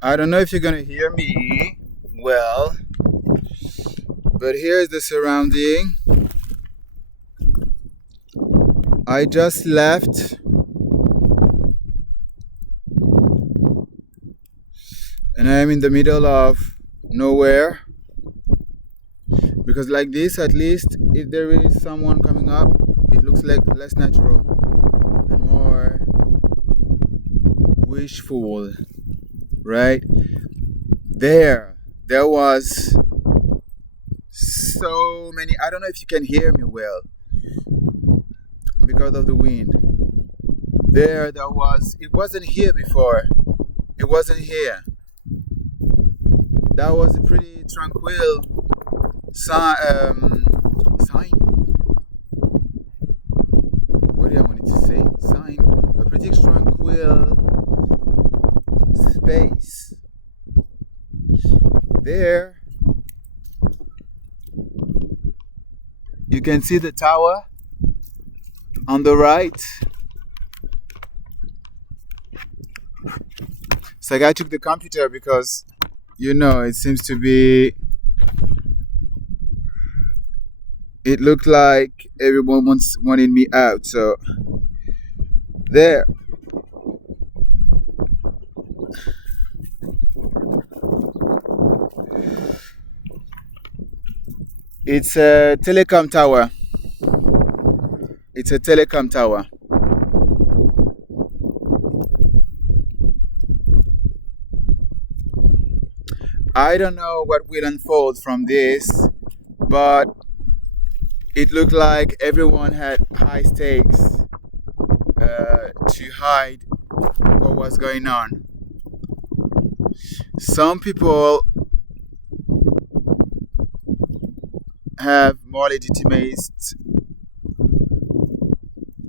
I don't know if you're gonna hear me well, but here's the surrounding. I just left and I am in the middle of nowhere because, like this, at least if there is someone coming up, it looks like less natural and more wishful, right? There was so many. I don't know if you can hear me well because of the wind. There was. It wasn't here before. It wasn't here. That was a pretty tranquil sign. What did I want it to say? Sign. A pretty tranquil space. There, you can see the tower on the right. So I took the computer because, it seems to be. It looked like everyone wanted me out. So there. It's a telecom tower. It's a telecom tower. I don't know what will unfold from this, but it looked like everyone had high stakes to hide what was going on. Some people have more legitimate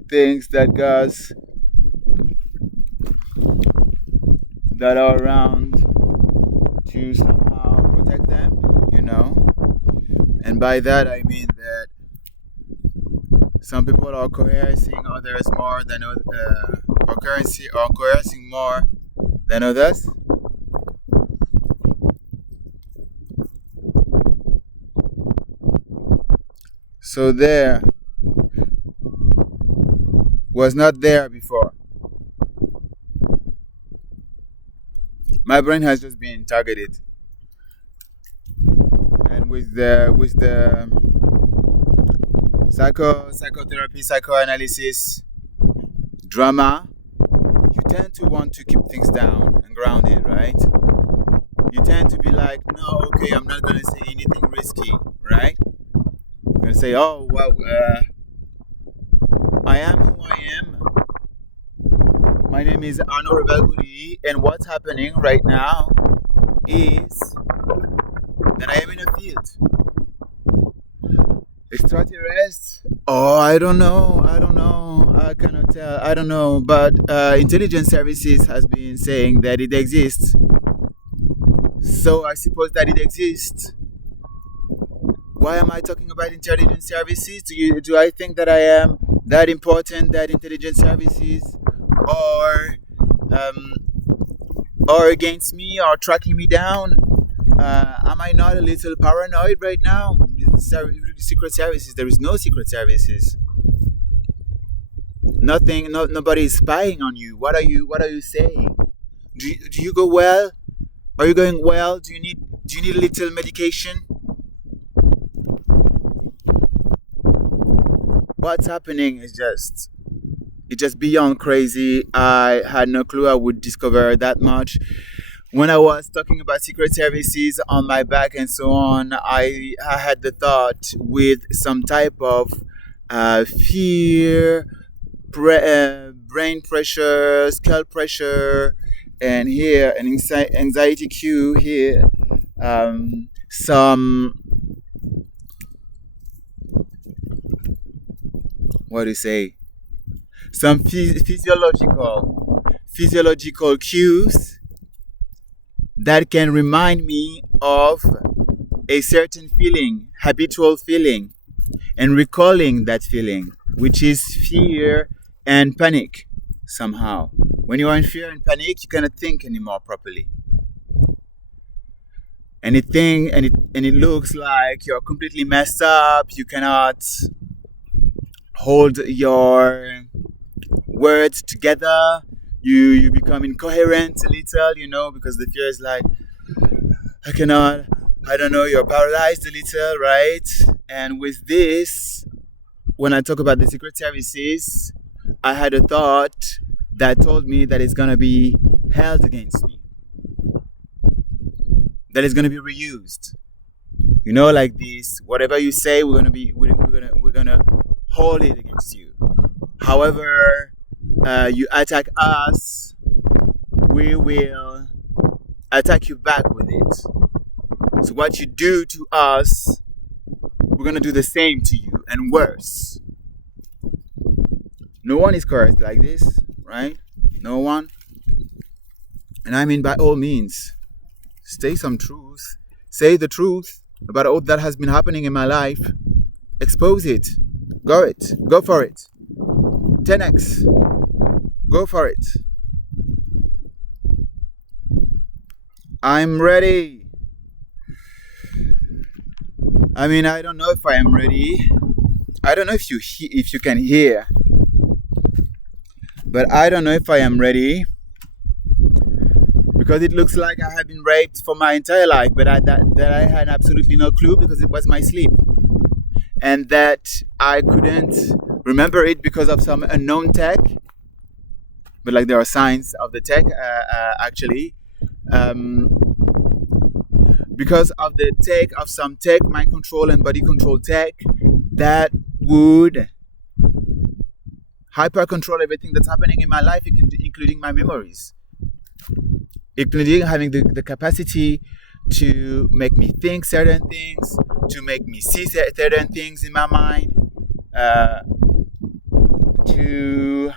things that guys that are around to somehow protect them, and by that I mean that some people are coercing others more than or coercing more than others. So there was not there before. My brain has just been targeted, and with the psychotherapy, psychoanalysis, drama, you tend to want to keep things down and grounded, right? You tend to be like, no, okay, I'm not gonna say anything risky, right? I'm gonna say, oh well, I am who I am. My name is Arno Revelguli, and what's happening right now is that I am in a field. Extraterrestrials? Oh, I don't know. I cannot tell. I don't know. But intelligence services has been saying that it exists. So I suppose that it exists. Why am I talking about intelligence services? Do I think that I am that important that intelligence services are against me or tracking me down? Am I not a little paranoid right now? Secret services. There is no secret services. Nothing. Nobody is spying on you. What are you saying? Do you go well? Are you going well? Do you need a little medication? What's happening is just beyond crazy. I had no clue I would discover that much. When I was talking about secret services on my back and so on, I had the thought with some type of fear, brain pressure, skull pressure, and here an anxiety cue here, some, what do you say, some physiological cues that can remind me of a certain feeling, habitual feeling, and recalling that feeling, which is fear and panic somehow. When you are in fear and panic, you cannot think anymore properly. and it looks like you're completely messed up. You cannot hold your words together. You become incoherent a little, because the fear is like, I cannot, I don't know, you're paralyzed a little, right? And with this, when I talk about the secret services, I had a thought that told me that it's gonna be held against me, that it's gonna be reused. Like this, whatever you say, we're gonna hold it against you. However, you attack us, we will attack you back with it. So what you do to us, we're gonna do the same to you and worse. No one is cursed like this, right? No one. And I mean, by all means, say some truth. Say the truth about all that has been happening in my life. Expose it. Go for it. 10x. Go for it. I'm ready. I mean, I don't know if I am ready. I don't know if you can hear, but I don't know if I am ready, because it looks like I have been raped for my entire life, but that I had absolutely no clue, because it was my sleep, and that I couldn't remember it because of some unknown tech. But like, there are signs of the tech, actually. Because of the tech, of some tech, mind control and body control tech, that would hyper control everything that's happening in my life, including my memories, including having the capacity to make me think certain things, to make me see certain things in my mind, to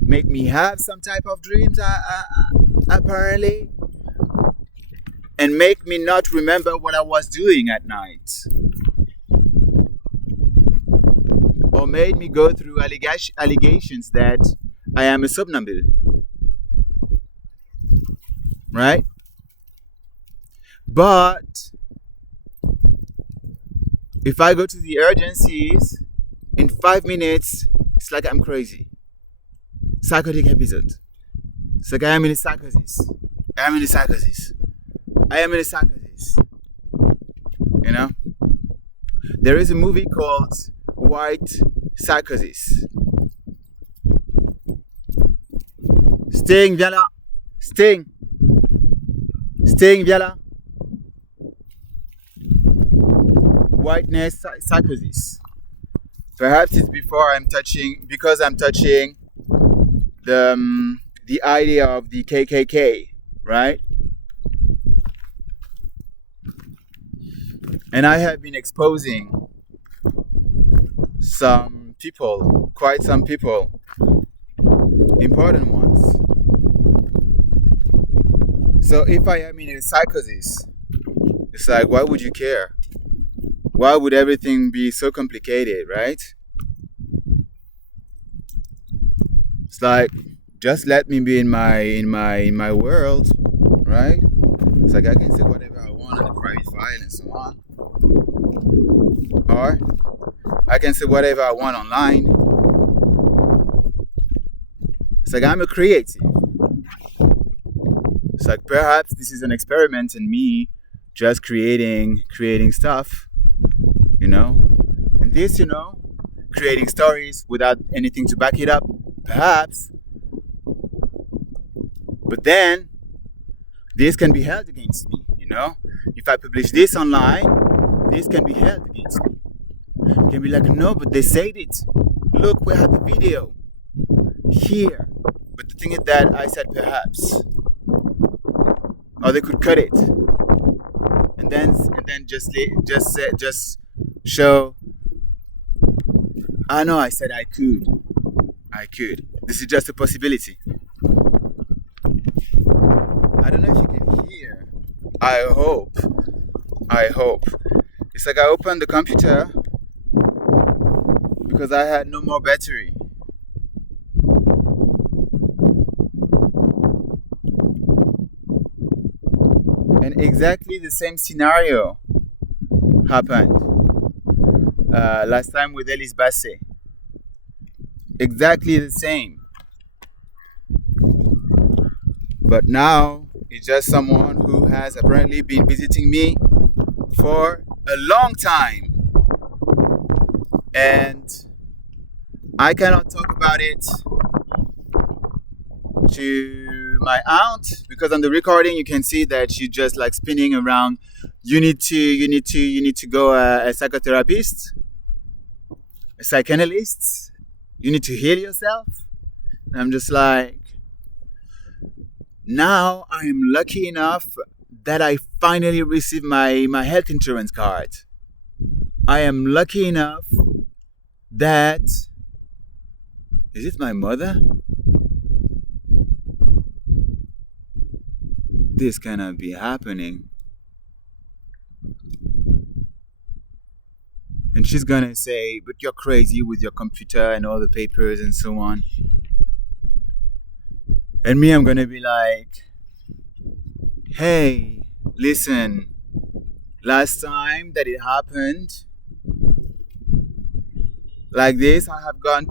make me have some type of dreams, apparently, and make me not remember what I was doing at night, or made me go through allegations that I am a somnambule, right? But if I go to the urgencies, in 5 minutes, it's like I'm crazy. Psychotic episode. It's like I am in a psychosis. There is a movie called White Psychosis. Sting, viens là. Sting, viens là. Whiteness psychosis. Perhaps it's because I'm touching the idea of the KKK, right? And I have been exposing quite some people, important ones. So if I am in a psychosis, it's like, why would you care? Why would everything be so complicated, right? It's like, just let me be in my world, right? It's like, I can say whatever I want on the private file and so on, or I can say whatever I want online. It's like, I'm a creative. It's like, perhaps this is an experiment in me just creating stuff, and this, creating stories without anything to back it up, perhaps. But then this can be held against me, if I publish this online, this can be held against me. It can be like, no, but they said it, look, we have the video here. But the thing is that I said perhaps, or they could cut it and then just show, I know I said I could. This is just a possibility. I don't know if you can hear. I hope. It's like I opened the computer because I had no more battery. And exactly the same scenario happened last time with Elise Basset. Exactly the same. But now it's just someone who has apparently been visiting me for a long time. And I cannot talk about it to my aunt because on the recording you can see that she's just like spinning around. You need to go a psychotherapist, a psychanalyst. You need to heal yourself. And I'm just like, now I am lucky enough that I finally received my health insurance card. I am lucky enough that... Is it my mother? This cannot be happening. And she's gonna say, but you're crazy with your computer and all the papers and so on. And me, I'm gonna be like, hey, listen, last time that it happened like this, I have gone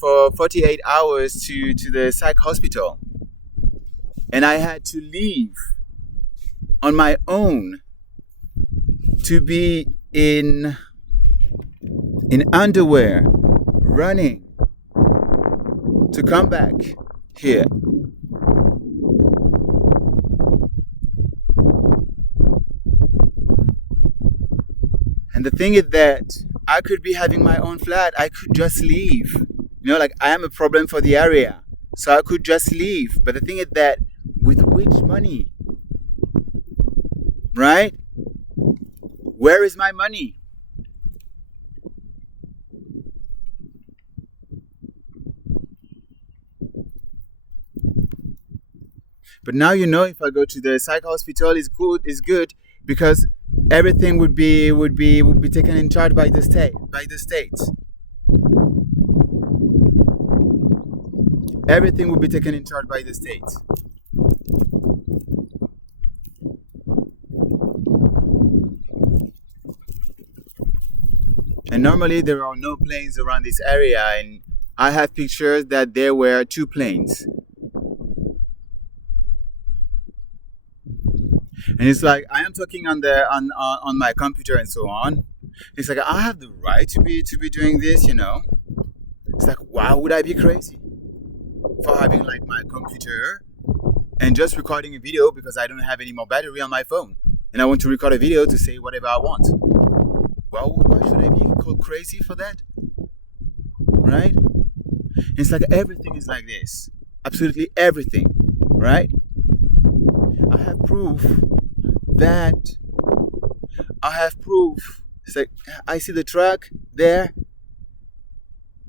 for 48 hours to the psych hospital. And I had to leave on my own to be in underwear, running to come back here. And the thing is that I could be having my own flat. I could just leave. You know, like I am a problem for the area. So I could just leave. But the thing is that with which money? Right? Where is my money? But now you know if I go to the psych hospital is good because everything would be taken in charge by the state. Everything would be taken in charge by the state. And normally there are no planes around this area, and I have pictures that there were 2 planes. And it's like I am talking on my computer and so on. It's like I have the right to be doing this, you know. It's like, why would I be crazy for having like my computer and just recording a video because I don't have any more battery on my phone and I want to record a video to say whatever I want? Well, why should I be called crazy for that? Right? It's like everything is like this. Absolutely everything. Right? I have proof. It's like I see the truck there,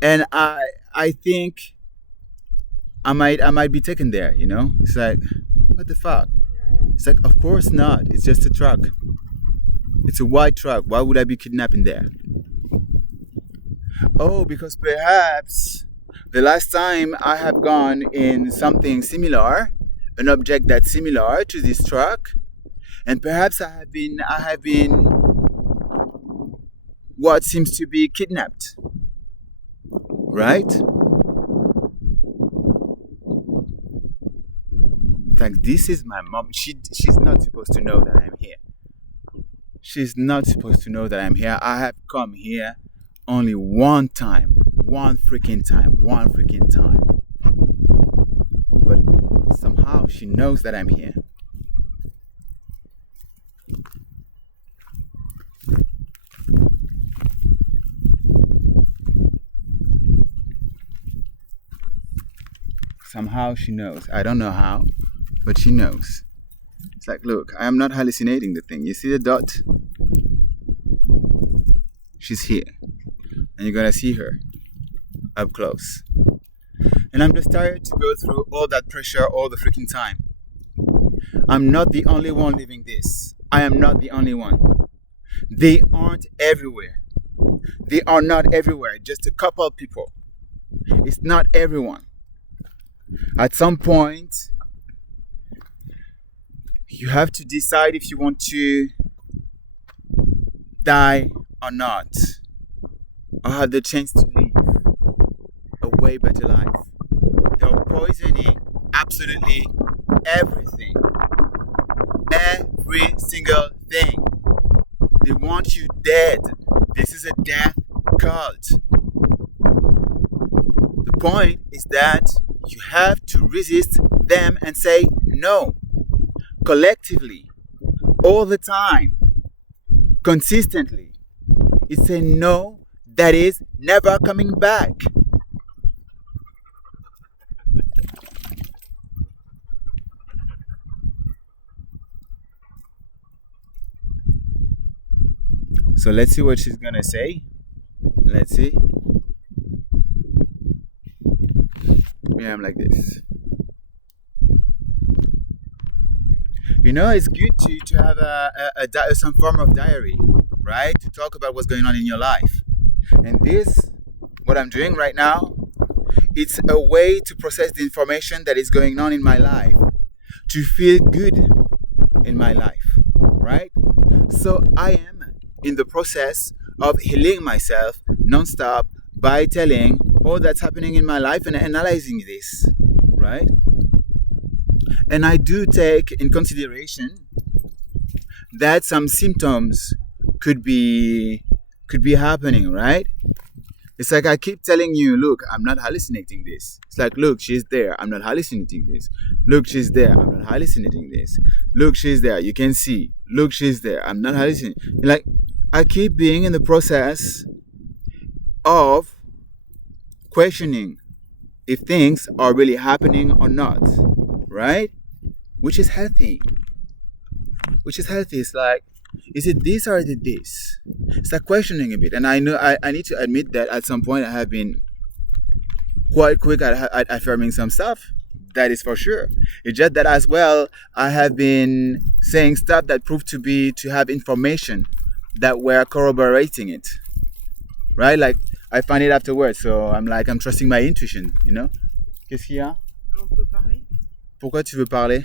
and I think I might be taken there. You know, it's like, what the fuck? It's like, of course not. It's just a truck. It's a white truck. Why would I be kidnapping there? Oh, because perhaps the last time I have gone in something similar, an object that's similar to this truck, and perhaps I have been what seems to be kidnapped. Right? Like, this is my mom. She's not supposed to know that I'm here. She's not supposed to know that I'm here. I have come here only one time. One freaking time. But somehow she knows that I'm here. Somehow she knows. I don't know how, but she knows. It's like, look, I am not hallucinating the thing. You see the dot? She's here. And you're gonna see her up close. And I'm just tired to go through all that pressure all the freaking time. I'm not the only one living this. I am not the only one. They aren't everywhere. They are not everywhere. Just a couple of people. It's not everyone. At some point, you have to decide if you want to die or not, or have the chance to live a way better life. They're poisoning absolutely everything. Every single thing. They want you dead. This is a death cult. The point is that you have to resist them and say no. Collectively, all the time, consistently. It's a no that is never coming back. So let's see what she's gonna say. Let's see. Yeah, I'm like this. You know, it's good to have some form of diary, right? To talk about what's going on in your life. And this, what I'm doing right now, it's a way to process the information that is going on in my life, to feel good in my life, right? So I am in the process of healing myself non-stop by telling all that's happening in my life and analyzing this, right? And I do take in consideration that some symptoms could be happening, right? It's like I keep telling you, look, I'm not hallucinating this. It's like, look, she's there. I'm not hallucinating this. Look, she's there. I'm not hallucinating this. Look, she's there. You can see. Look, she's there. I'm not hallucinating. Like, I keep being in the process of questioning if things are really happening or not, right? Which is healthy. It's like, is it this or is it this? It's like questioning a bit. And I know I need to admit that at some point I have been quite quick at affirming some stuff. That is for sure. It's just that as well, I have been saying stuff that proved to have information that were corroborating it. Right? Like, I find it afterwards. So I'm trusting my intuition, you know? Qu'est-ce qu'il y a? On peut parler? Pourquoi tu veux parler?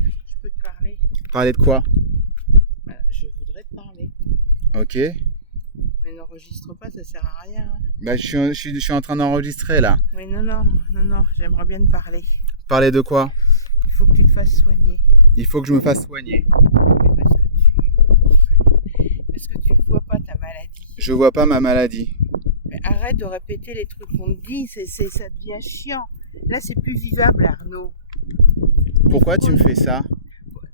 Je peux te parler. Parler de quoi? Je voudrais te parler. Ok. Mais n'enregistre pas, ça sert à rien. Bah, je suis en train d'enregistrer là. Oui, non, j'aimerais bien te parler. Parler de quoi? Il faut que tu te fasses soigner. Il faut que je me fasse soigner. Mais parce que tu ne vois pas ta maladie. Je vois pas ma maladie. Mais arrête de répéter les trucs qu'on te dit, ça devient chiant. Là, c'est plus vivable, Arnaud. Pourquoi tu me fais ça?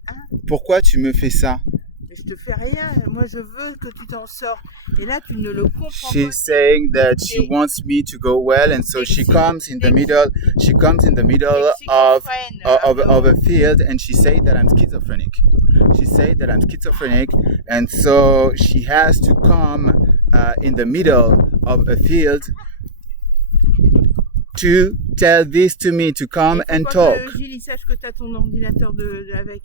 Hein? Pourquoi tu me fais ça? Mais je te fais rien. Moi, je veux que tu t'en sors. Et là, tu ne le comprends pas. She's saying that she wants me to go well, and so she comes in the middle. She comes in the middle of a field, and she said that I'm schizophrenic. She said that I'm schizophrenic, and so she has to come in the middle of a field to tell this to me, to come and talk. Gilles, il sache que tu as ton ordinateur avec.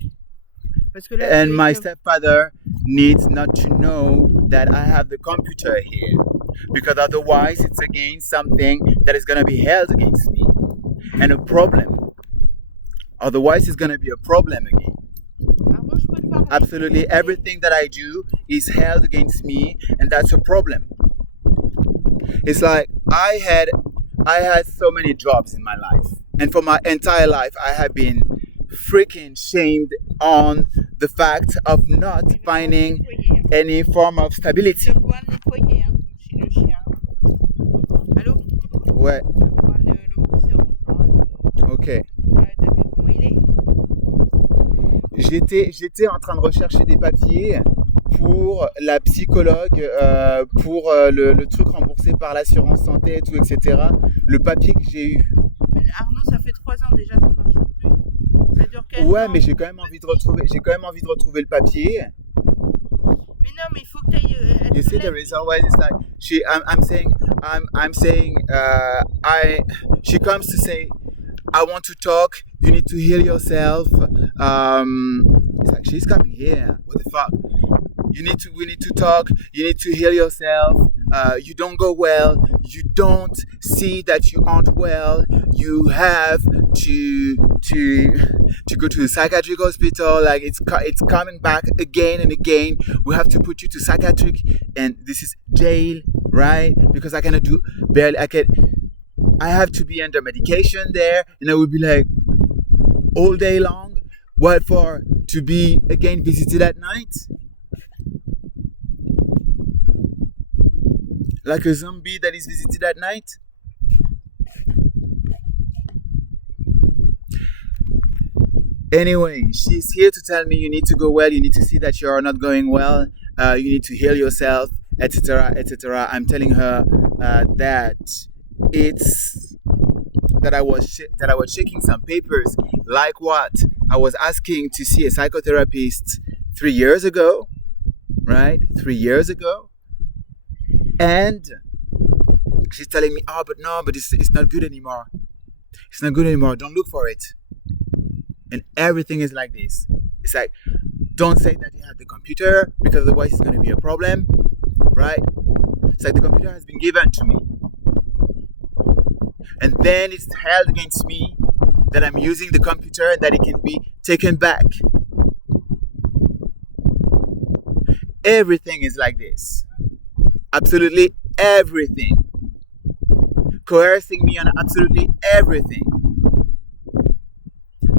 Parce que là, And my stepfather needs not to know that I have the computer here, because otherwise it's again something that is going to be held against me, and a problem. Otherwise it's going to be a problem again. Arnaud, je peux te parler. Absolutely everything that I do is held against me, and that's a problem. It's like I had so many jobs in my life, and for my entire life I have been freaking shamed on the fact of not finding any form of stability. Tu vas pouvoir le nettoyer, hein, le chien. Allô? Ouais, Tu vas pouvoir le brosser en rentrant. ok. T'as vu comment il est? J'étais en train de rechercher des papiers pour la psychologue, pour le truc remboursé par l'assurance santé et tout, etc. Le papier que j'ai eu. Mais Arnaud, ça fait 3 ans déjà, ça marche plus. Ça dure 15 ans. Ouais, mais j'ai quand même envie de retrouver le papier. Mais non, mais il faut que tu ailles. You see, the reason why it's like she comes to say, I want to talk. You need to heal yourself. It's like she's coming here. What the fuck? We need to talk. You need to heal yourself. You don't go well. You don't see that you aren't well. You have to to go to the psychiatric hospital. Like it's coming back again and again. We have to put you to psychiatric, and this is jail, right? Because I cannot do barely. I have to be under medication there, and I would be like all day long. What for? To be again visited at night, like a zombie that is visited at night. Anyway, she's here to tell me you need to go well, you need to see that you are not going well, you need to heal yourself, etc., etc. I'm telling her that it's that I was checking some papers, like what I was asking to see a psychotherapist 3 years ago, right? 3 years ago, and she's telling me, oh, but no, but it's not good anymore. It's not good anymore. Don't look for it. And everything is like this. It's like, don't say that you had the computer because otherwise it's going to be a problem, right? It's like the computer has been given to me. And then it's held against me that I'm using the computer and that it can be taken back. Everything is like this. Absolutely everything. Coercing me on absolutely everything.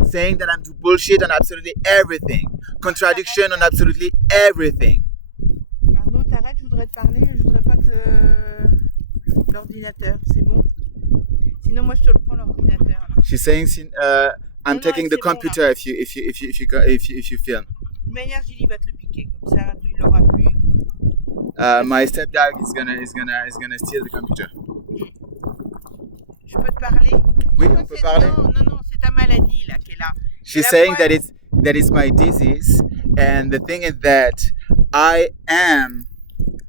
Saying that I'm too bullshit on absolutely everything. Contradiction on absolutely everything. Arnaud, t'arrêtes, je voudrais te parler, je voudrais pas que l'ordinateur, c'est bon? Sinon moi je te le prends l'ordinateur. She's saying I'm taking the computer bon, if you film. De manière, Gilly va te le piquer comme ça, tu l'auras plus. My stepdad is gonna steal the computer. Je peux te parler? Oui, on peut parler. Non, c'est ta maladie là qui est là. She's saying that it's my disease, and the thing is that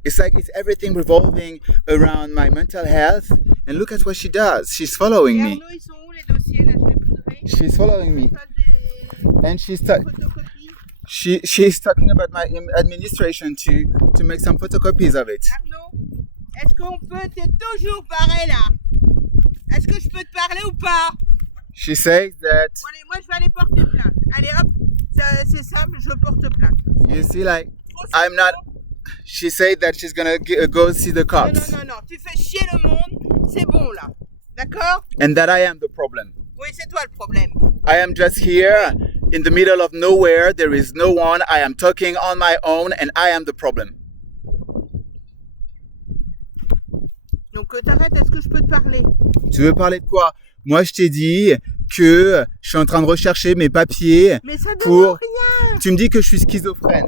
it's like it's everything revolving around my mental health, and look at what she does. She's following me. Arnaud, ils sont où les dossiers là? Je les voudrais. She's following me. And she's talking about my administration to make some photocopies of it. Arnaud, est-ce qu'on peut te toujours parler là? Est-ce que je peux te parler ou pas? She says that. Bon, allez, moi je vais aller porter plainte. Allez hop, c'est simple, je porte plainte. You see, like I'm not. She said that she's gonna go see the cops. Non, tu fais chier le monde, c'est bon là, d'accord? And that I am the problem. Oui, c'est toi le problème. I am just here in the middle of nowhere. There is no one. I am talking on my own, and I am the problem. Donc t'arrêtes, est-ce que je peux te parler? Tu veux parler de quoi? Moi je t'ai dit que je suis en train de rechercher mes papiers. Mais ça pour... rien. Tu me dis que je suis schizophrène.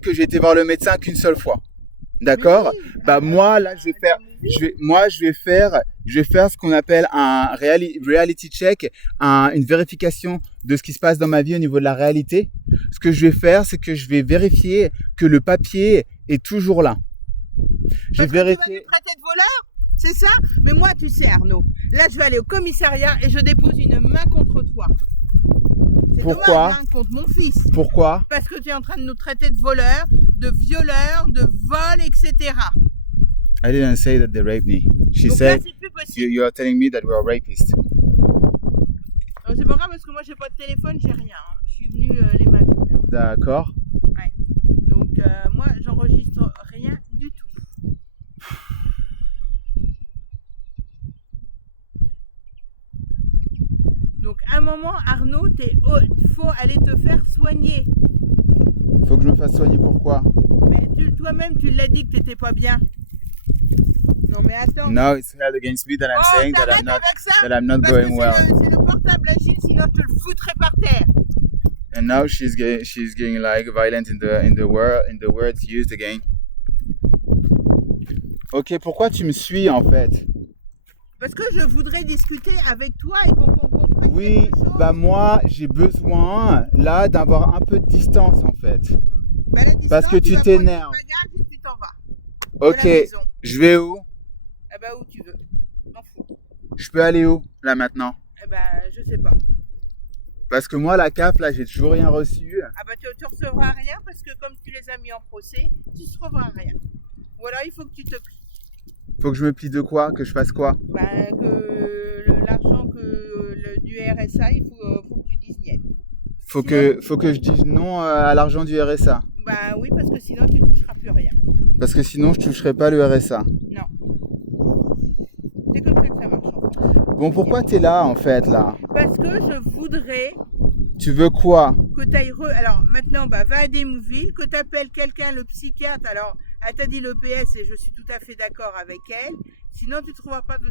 Que j'ai été voir le médecin qu'une seule fois. D'accord? Oui. Bah moi là je vais faire ce qu'on appelle un reality check, une vérification de ce qui se passe dans ma vie au niveau de la réalité. Ce que je vais faire, c'est que je vais vérifier que le papier est toujours là. Je vais vérifier. Tu vas me traiter de voleur? C'est ça? Mais moi, tu sais, Arnaud, là, je vais aller au commissariat et je dépose une main contre toi. C'est pourquoi? Dommage, hein, contre mon fils. Pourquoi? Parce que tu es en train de nous traiter de voleurs, de violeurs, de vol, etc. I didn't say that they raped me. She Donc said, là, you are telling me that we are rapists. C'est pas grave parce que moi, j'ai pas de téléphone, j'ai rien. Je suis venue les mains vides. D'accord. Ouais. Donc, moi, j'enregistre rien du tout. Donc, à un moment, Arnaud, faut aller te faire soigner. Faut que je me fasse soigner, pourquoi? Mais toi-même, tu l'as dit que t'étais pas bien. Non, mais attends. Now it's held against me that I'm saying that I'm not going well. C'est le portable agile, sinon je te le foutrais par terre. And now she's getting like violent in the words used again. Ok, pourquoi tu me suis en fait? Parce que je voudrais discuter avec toi et qu'on comprenne. Oui, bah moi j'ai besoin là d'avoir un peu de distance en fait. Bah, la distance, parce que tu t'énerves. Et tu t'en vas. Ok, je vais où? Eh bah où tu veux. M'en fous. Je peux aller où là maintenant? Eh bah je sais pas. Parce que moi la CAF là j'ai toujours rien reçu. Ah bah tu recevras rien parce que comme tu les as mis en procès, tu ne recevras rien. Ou alors il faut que tu te plies. Faut que je me plie de quoi? Que je fasse quoi? Bah que l'argent du RSA, faut que tu dises niet. Faut que je dise non à l'argent du RSA. Ben oui, parce que sinon tu toucheras plus rien. Parce que sinon, je toucherai pas le RSA. Non. C'est comme ça que ça marche en France. Bon, pourquoi t'es là, en fait, là? Parce que je voudrais Tu veux quoi? que tu ailles... Alors maintenant, va à Desmouville, que tu appelles quelqu'un, le psychiatre. Alors, elle t'a dit l'EPS et je suis tout à fait d'accord avec elle. Sinon, tu ne trouveras pas de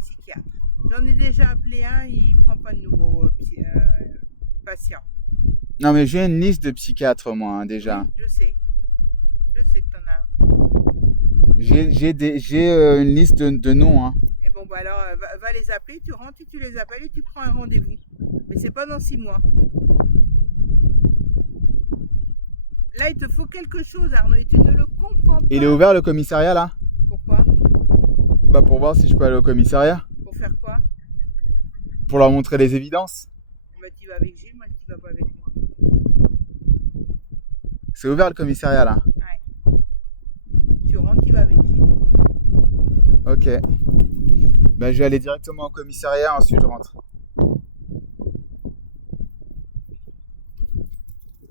psychiatre. J'en ai déjà appelé un, il ne prend pas de nouveaux patients. Non, mais j'ai une liste de psychiatres, moi, hein, déjà. Oui, je sais que tu en as un. J'ai une liste de noms, hein. Et bon, bah alors, va les appeler, tu rentres et tu les appelles et tu prends un rendez-vous. Mais c'est pas dans 6 mois. Là, il te faut quelque chose, Arnaud, et tu ne le comprends pas. Il est ouvert, le commissariat, là? Pourquoi? Bah, pour voir si je peux aller au commissariat. Pour faire quoi? Pour leur montrer les évidences. Bah, tu vas avec Gilles, moi, tu vas pas avec moi. C'est ouvert, le commissariat, là? Ouais. Tu rentres, tu vas avec Gilles. Ok. Bah, je vais aller directement au commissariat, ensuite je rentre.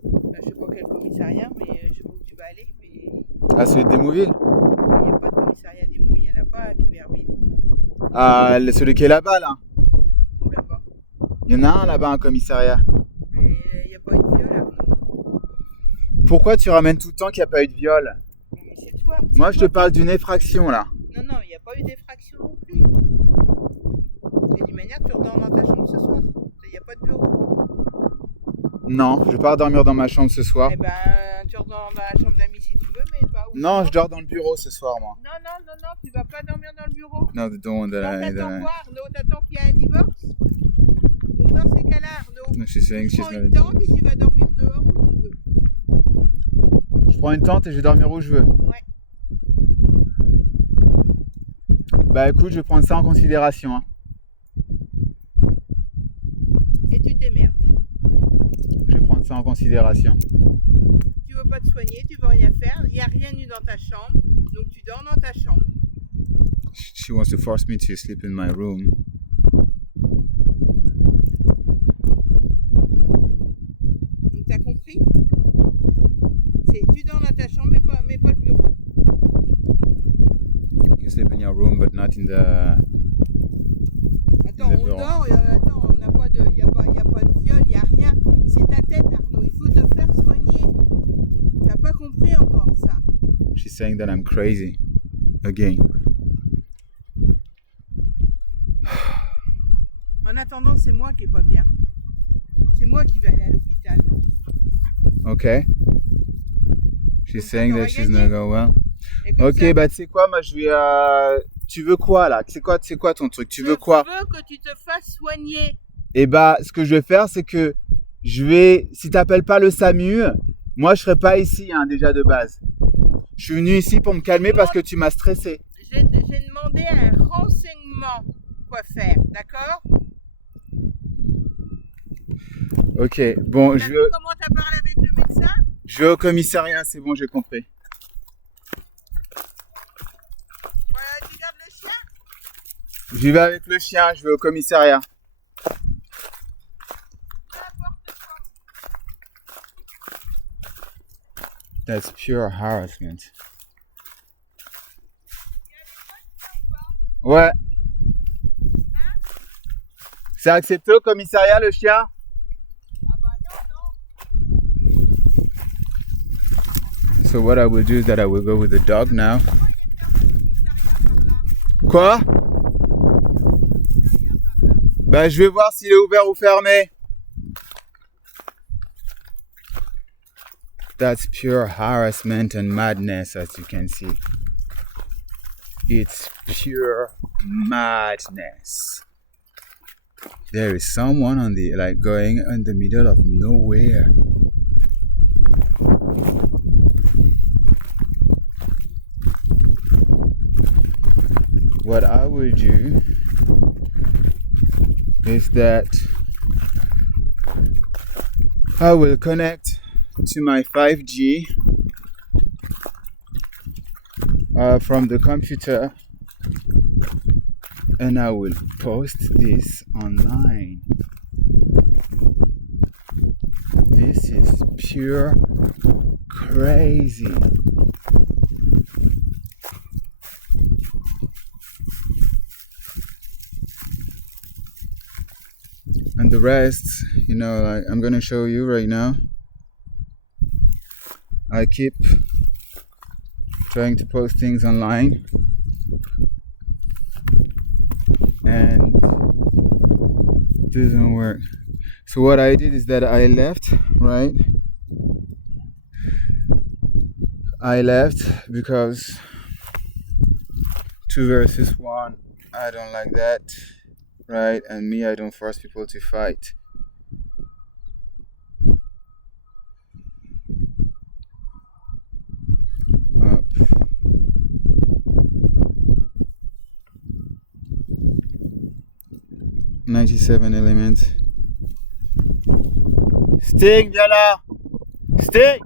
Bah, je sais pas quel commissariat, mais je sais pas où tu vas aller. Mais... Ah, celui de Desmouville? Il n'y a pas de commissariat des Mouilles, il n'y en a pas à Cuberville. Ah, celui qui est là-bas, là. Ou là-bas. Il y en a un là-bas, un commissariat. Mais il n'y a pas eu de viol, Arnaud. Pourquoi tu ramènes tout le temps qu'il n'y a pas eu de viol? Mais c'est toi. Moi, je te parle d'une effraction, là. Non, il n'y a pas eu d'effraction non plus. Et d'une manière, tu redors dans ta chambre ce soir. Il n'y a pas de bureau. Non, je vais pas dormir dans ma chambre ce soir. Eh ben, tu redors dans la chambre d'amis si tu veux, mais pas où. Non, je dors dans le bureau ce soir, moi. Non, tu vas pas dormir dans le bureau. No, the one that Non, I... t'attends quoi, Arnaud? T'attends qu'il y ait un divorce? Donc dans ces cas-là, Arnaud, No, she's saying tu she's prends not... une tente et tu vas dormir dehors où tu veux. Je prends une tente et je vais dormir où je veux. Ouais. Bah écoute, je vais prendre ça en considération. Hein. Et tu te démerdes. Je vais prendre ça en considération. Tu veux pas te soigner, tu veux rien faire, il n'y a rien eu dans ta chambre, donc tu dors dans ta chambre. She wants to force me to sleep in my room. Donc t'as compris? C'est tu dors dans ta chambre, mais pas le bureau. You sleep in your room, but not in the... Attends, on dort, attends, on n'a pas de, y a pas de viol, il n'y a rien. C'est ta tête, Arnaud, il faut te faire soigner. T'as pas compris encore ça. She's saying that I'm crazy. Again. En attendant, c'est moi qui est pas bien. C'est moi qui vais aller à l'hôpital. Okay. She's Donc, saying that she's not go well. Ok, ça, bah tu sais quoi, moi je vais... Tu veux quoi là? C'est quoi ton truc? Tu veux quoi? Je veux que tu te fasses soigner. Et bah ce que je vais faire, c'est que je vais... Si t'appelles pas le SAMU, moi je serai pas ici hein, déjà de base. Je suis venu ici pour me calmer parce que tu m'as stressé. J'ai demandé un renseignement quoi faire, d'accord? Ok, bon, je veux... Comment t'as parlé avec le médecin? Je vais au commissariat, c'est bon, j'ai compris. Voilà, tu gardes le chien? J'y vais avec le chien, je vais au commissariat. That's pure harassment. Ouais. C'est accepté au commissariat le chien? So what I will do is that I will go with the dog now. Quoi? Bah je vais voir s'il est ouvert ou fermé. That's pure harassment and madness as you can see. It's pure madness. There is someone on the going in the middle of nowhere. What I will do is that I will connect to my 5G from the computer and I will post this online. This is pure crazy. And the rest, like I'm gonna show you right now. I keep trying to post things online, and it doesn't work. So what I did is that I left, right? I left because 2 versus 1, I don't like that, right? And me, I don't force people to fight. Up. $97 elements. Sting, Jala! Sting!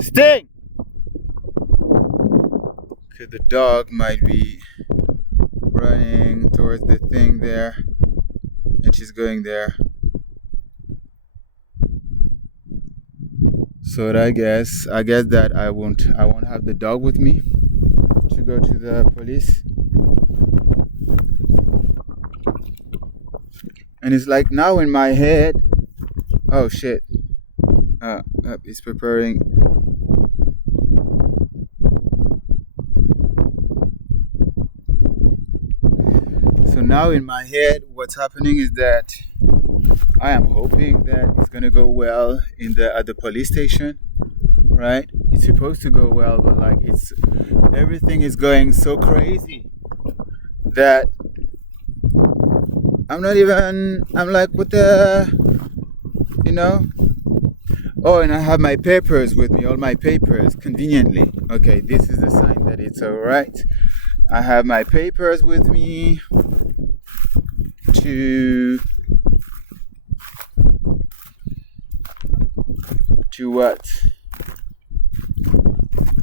Sting! Okay, the dog might be running towards the thing there, and she's going there. So I guess that I won't have the dog with me to go to the police. And it's like now in my head, oh shit, it's preparing. So now in my head, what's happening is that I am hoping that it's gonna go well at the police station, right? It's supposed to go well, but like everything is going so crazy that I'm like, what the, Oh, and I have my papers with me, all my papers, conveniently. Okay, this is the sign that it's alright. I have my papers with me to what?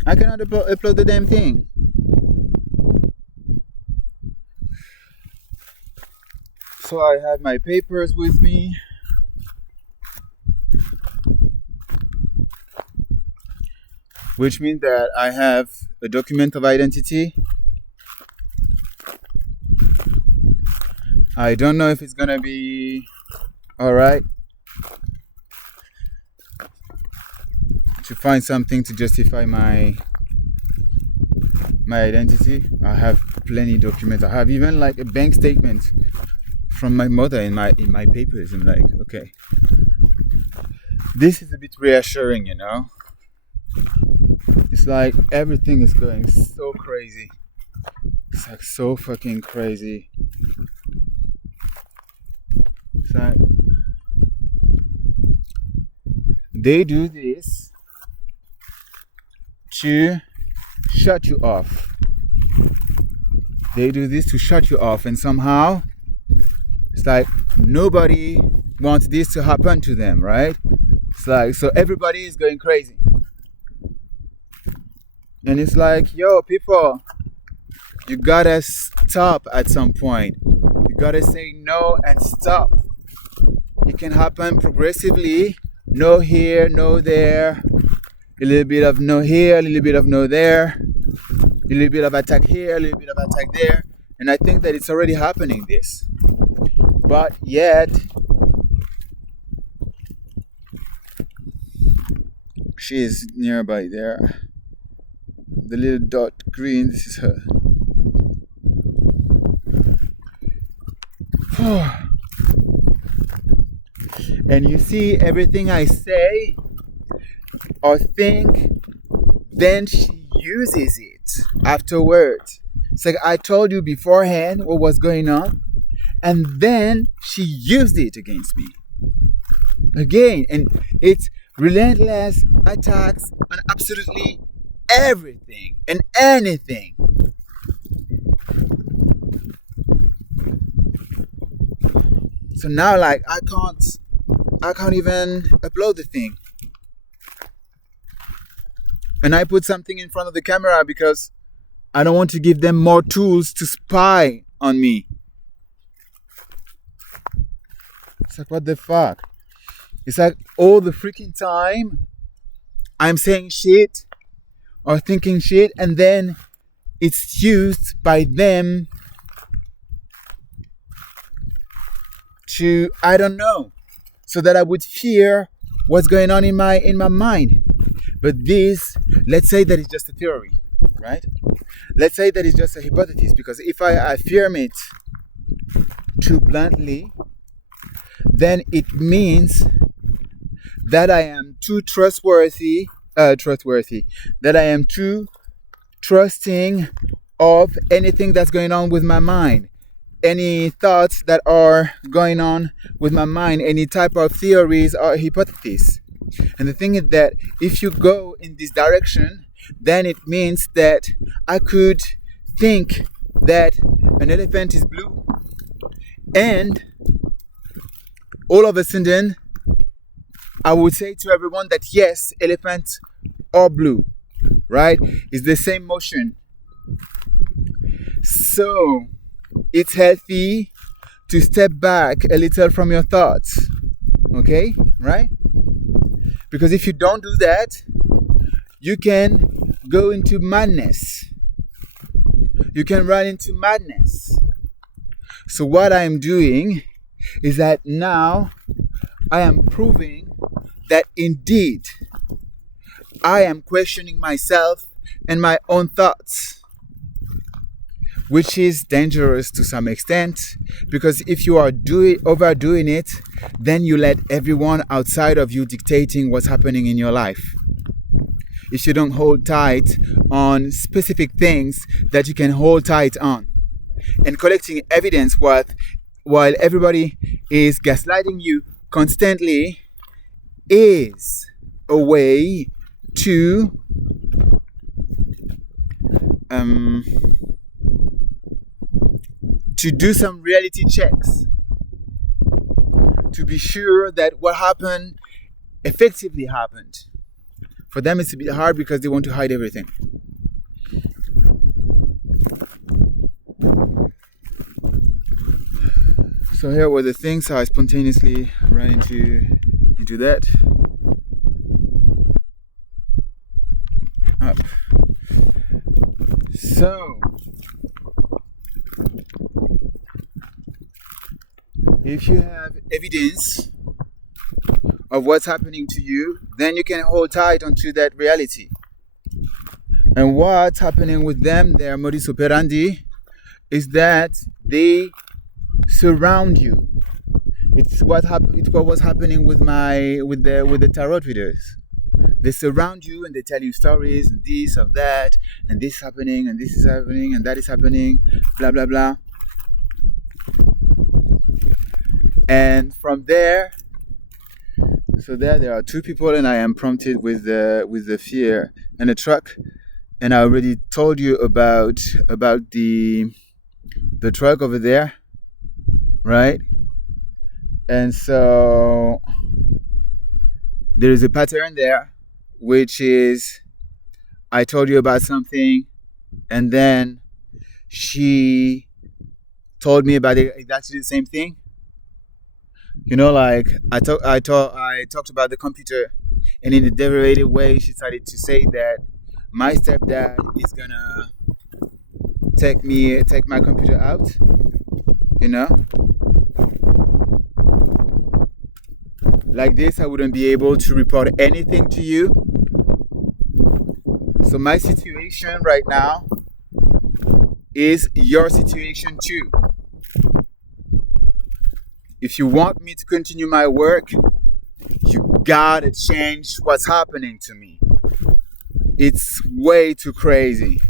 I cannot upload the damn thing. So I have my papers with me. Which means that I have a document of identity. I don't know if it's gonna be alright to find something to justify my identity. I have plenty of documents. I have even like a bank statement from my mother in my papers. I'm like, okay, this is a bit reassuring, It's like everything is going so crazy. It's like so fucking crazy. It's like they do this to shut you off. They do this to shut you off, and somehow it's like nobody wants this to happen to them, right? It's like, so everybody is going crazy. And it's like, yo, people, you gotta stop at some point. You gotta say no and stop. It can happen progressively. No here, no there. A little bit of no here, a little bit of no there. A little bit of attack here, a little bit of attack there. And I think that it's already happening, this. But yet, she is nearby there. The little dot green, this is her. And you see, everything I say or think, then she uses it afterwards. It's like I told you beforehand what was going on, and then she used it against me again. And it's relentless attacks on absolutely everything and anything. So now, like, I can't even upload the thing. And I put something in front of the camera because I don't want to give them more tools to spy on me. It's like, what the fuck? It's like all the freaking time I'm saying shit or thinking shit, and then it's used by them to, I don't know, so that I would fear what's going on in my mind. But this, let's say that it's just a theory, right? Let's say that it's just a hypothesis, because if I affirm it too bluntly, then it means that I am too trustworthy, that I am too trusting of anything that's going on with my mind, any thoughts that are going on with my mind, any type of theories or hypotheses. And the thing is that if you go in this direction, then it means that I could think that an elephant is blue, and all of a sudden I would say to everyone that yes, elephants are blue, right? It's the same motion. So it's healthy to step back a little from your thoughts, okay, right? Because if you don't do that, you can go into madness. You can run into madness. So what I'm doing is that now I am proving that indeed I am questioning myself and my own thoughts, which is dangerous to some extent, because if you are overdoing it, then you let everyone outside of you dictating what's happening in your life. If you don't hold tight on specific things that you can hold tight on, and collecting evidence while everybody is gaslighting you constantly is a way to do some reality checks, to be sure that what happened effectively happened. For them it's a bit hard because they want to hide everything. So here were the things how I spontaneously ran into that. Up. So if you have evidence of what's happening to you, then you can hold tight onto that reality. And what's happening with them, their modus operandi, is that they surround you. It's what was happening with the tarot readers. They surround you and they tell you stories and this of that, and this is happening and this is happening and that is happening, blah blah blah. And from there, so there are two people, and I am prompted with the fear and a truck. And I already told you about the truck over there, right? And so there is a pattern there, which is I told you about something, and then she told me about exactly the same thing. You know, like I talked about the computer, and in a derivative way, she started to say that my stepdad is gonna take my computer out. You know, like this, I wouldn't be able to report anything to you. So my situation right now is your situation too. If you want me to continue my work, you gotta change what's happening to me. It's way too crazy.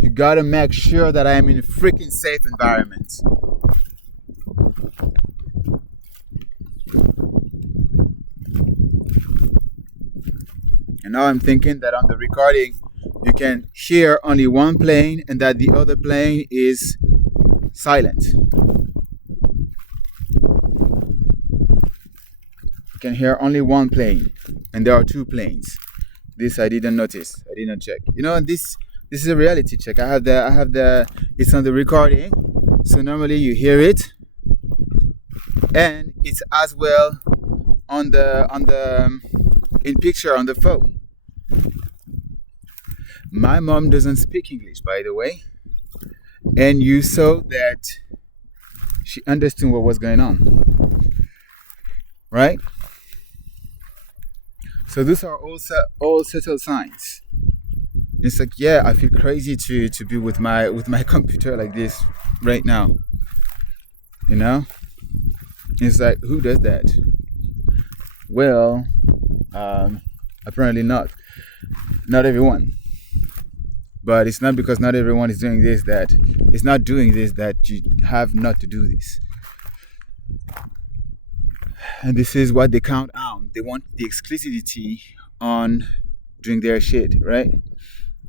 You gotta make sure that I am in a freaking safe environment. And now I'm thinking that on the recording you can hear only one plane and that the other plane is silent. You can hear only one plane and there are two planes. This I didn't notice. I didn't check. This is a reality check. I have the it's on the recording. So normally you hear it, and it's as well on the in picture on the phone. My mom doesn't speak English, by the way, and you saw that she understood what was going on, right? So those are all subtle signs. It's like, yeah, I feel crazy to be with my computer like this right now. You know, it's like, who does that? Well, apparently not everyone. But it's not because not everyone is doing this that it's not doing this that you have not to do this. And this is what they count on. They want the exclusivity on doing their shit, right?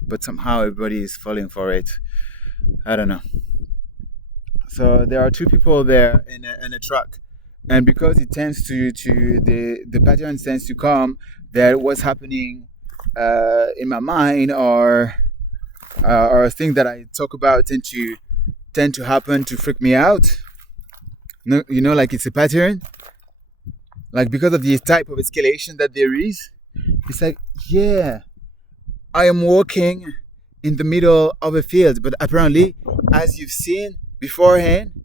But somehow everybody is falling for it. I don't know. So there are two people there in a truck, and because it tends to the pattern tends to come that what's happening in my mind or a thing that I talk about tend to happen to freak me out. No, like it's a pattern. Like because of the type of escalation that there is, it's like, yeah, I am walking in the middle of a field, but apparently, as you've seen beforehand,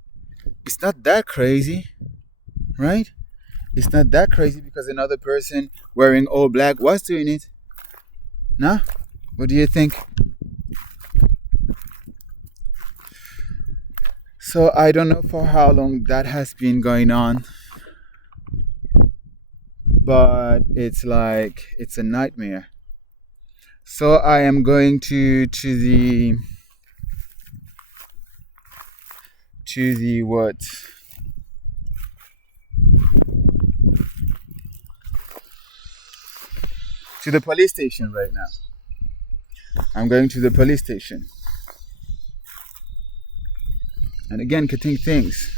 it's not that crazy, right? It's not that crazy because another person wearing all black was doing it. No? What do you think? So I don't know for how long that has been going on, but it's like it's a nightmare. So I am going to the what? To the police station right now. I'm going to the police station. And again, cutting things.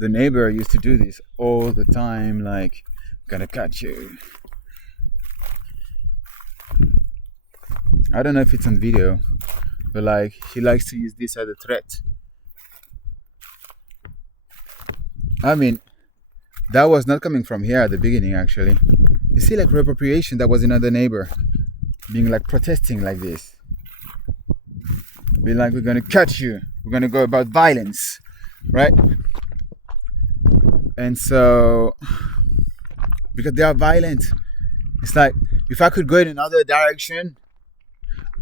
The neighbor used to do this all the time, like, gonna cut you. I don't know if it's on video, but like, he likes to use this as a threat. I mean, that was not coming from here at the beginning, actually. You see, like, reappropriation, that was another neighbor being like protesting like this. Being like, we're gonna cut you. We're gonna go about violence, right? And so, because they are violent, it's like, if I could go in another direction,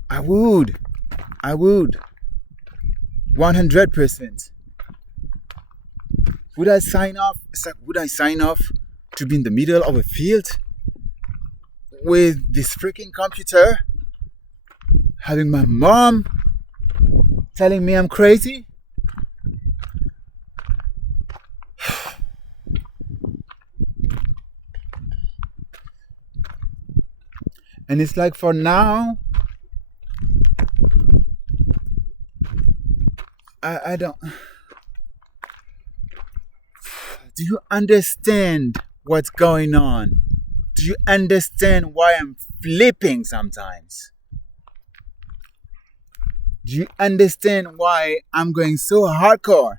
I would. 100%. Would I sign off? It's like, would I sign off to be in the middle of a field with this freaking computer, having my mom telling me I'm crazy? And it's like, for now, I don't. Do you understand what's going on? Do you understand why I'm flipping sometimes? Do you understand why I'm going so hardcore?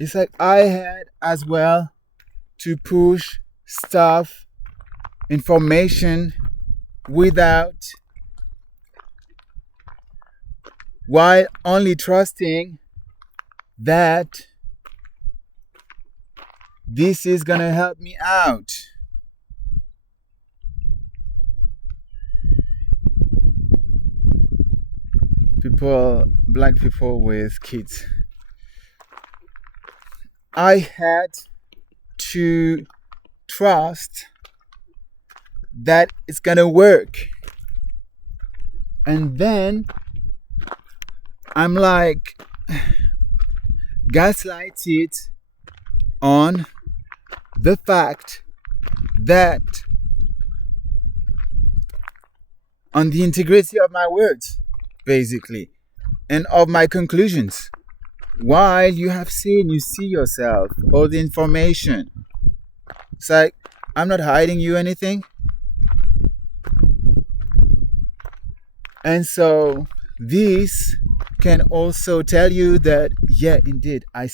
It's like I had as well to push stuff, information without, while only trusting that this is gonna help me out. Black people with kids. I had to trust that it's gonna work. And then I'm like gaslighted on the fact that on the integrity of my words, basically, and of my conclusions. while you see yourself, all the information. It's like, I'm not hiding you anything. And so this can also tell you that, yeah, indeed, I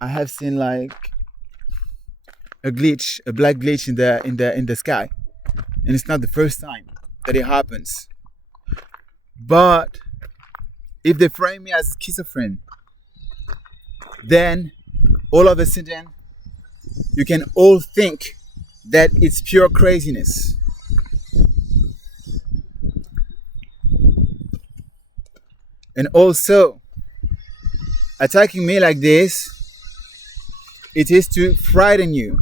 have seen like a black glitch in the sky. And it's not the first time that it happens. But if they frame me as a schizophrenic, then all of a sudden you can all think that it's pure craziness. And also, attacking me like this, it is to frighten you.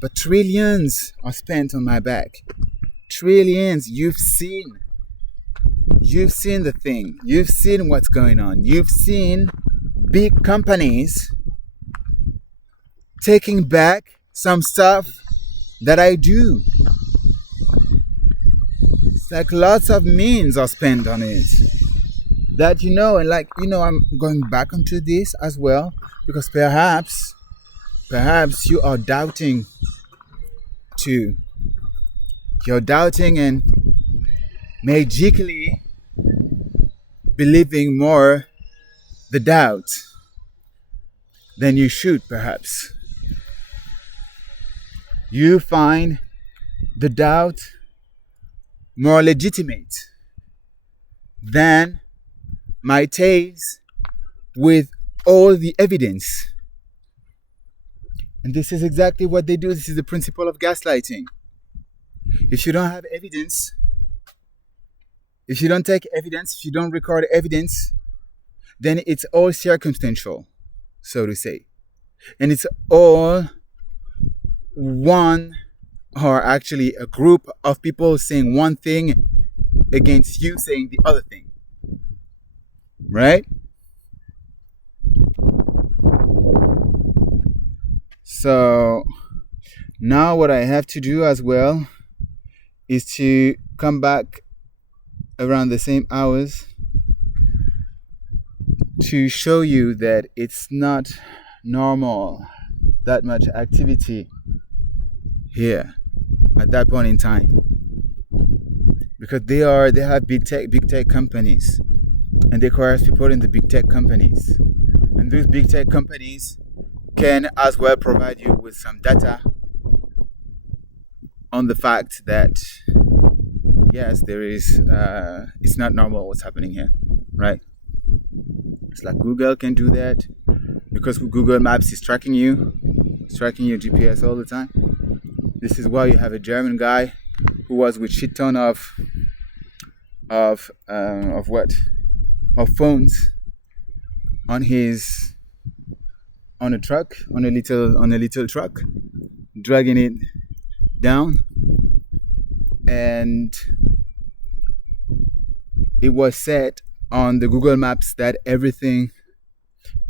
But trillions are spent on my back. Trillions. You've seen the thing. You've seen what's going on. You've seen big companies taking back some stuff that I do. It's like lots of means are spent on it. That and like I'm going back onto this as well because perhaps you are doubting too. You're doubting and magically believing more the doubt than you should, perhaps. You find the doubt more legitimate than my tales with all the evidence. And this is exactly what they do. This is the principle of gaslighting. If you don't have evidence, if you don't take evidence, if you don't record evidence, then it's all circumstantial, so to say. And it's all one, or actually a group of people saying one thing against you saying the other thing. Right? So now what I have to do as well is to come back around the same hours to show you that it's not normal, that much activity here at that point in time, because they have big tech companies, and they coerce people in the big tech companies, and those big tech companies can as well provide you with some data on the fact that yes, there is it's not normal what's happening here, right? It's like Google can do that because Google Maps is tracking you, it's tracking your GPS all the time. This is why you have a German guy who was with shit ton of phones on a truck, on a little truck, dragging it down, and it was set on the Google Maps that everything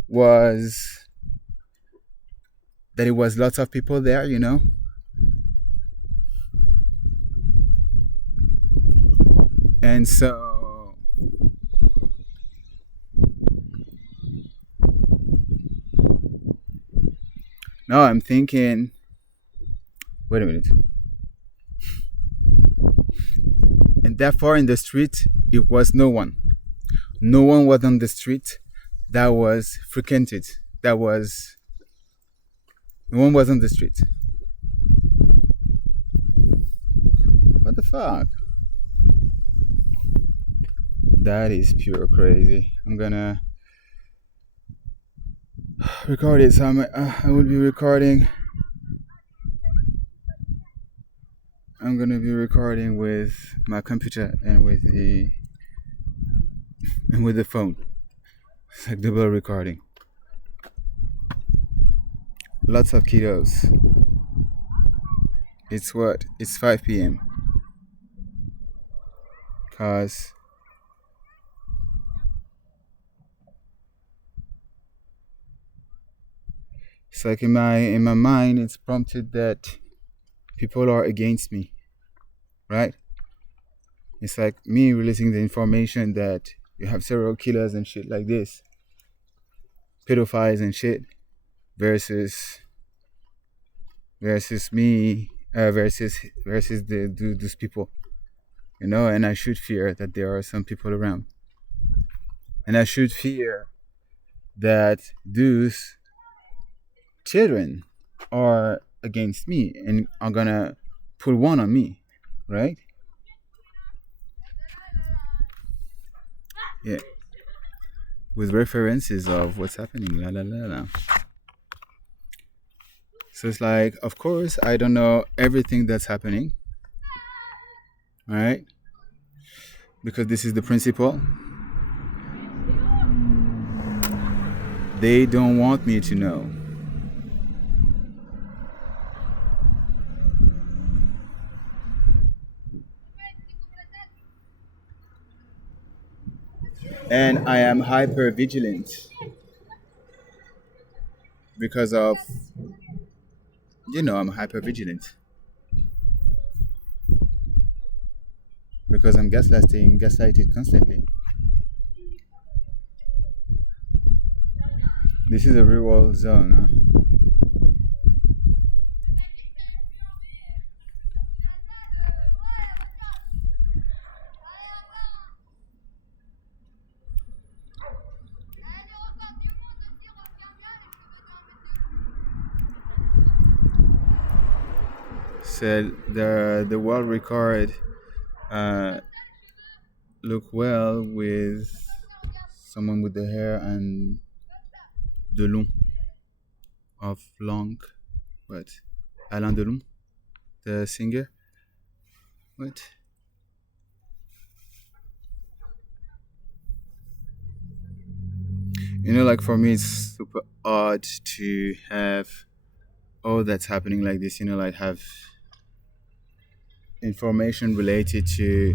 was that it was lots of people there, and so now I'm thinking, wait a minute. And therefore in the street, it was no one. No one was on the street that was frequented. No one was on the street. What the fuck? That is pure crazy. I'm gonna record it. So I will be recording. I'm gonna be recording with my computer and with the phone. It's like double recording. Lots of kiddos. It's 5 p.m. Cause it's like in my mind, it's prompted that people are against me, right? It's like me releasing the information that you have serial killers and shit like this. pedophiles and shit versus me versus those people, and I should fear that there are some people around, and I should fear that those children are against me and are gonna put one on me, right? Yeah, with references of what's happening, la la la la. So it's like, of course, I don't know everything that's happening, right? Because this is the principle. They don't want me to know. And I am hyper vigilant because of, I'm hyper vigilant because I'm gaslighted constantly. This is a real world zone, huh? So the world record uh, look well with someone with the hair and de long of long, what? Alain Delon, the singer. What? Like for me, it's super odd to have all that's happening like this. Like have information related to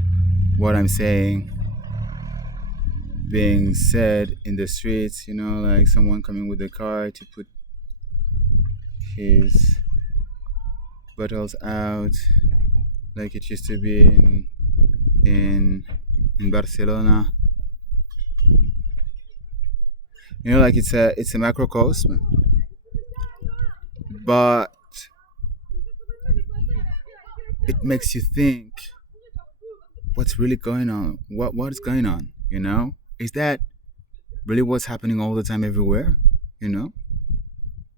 what I'm saying being said in the streets. Like someone coming with a car to put his bottles out, like it used to be in in Barcelona. Like it's a macrocosm, but it makes you think what's really going on. What is going on? Is that really what's happening all the time everywhere?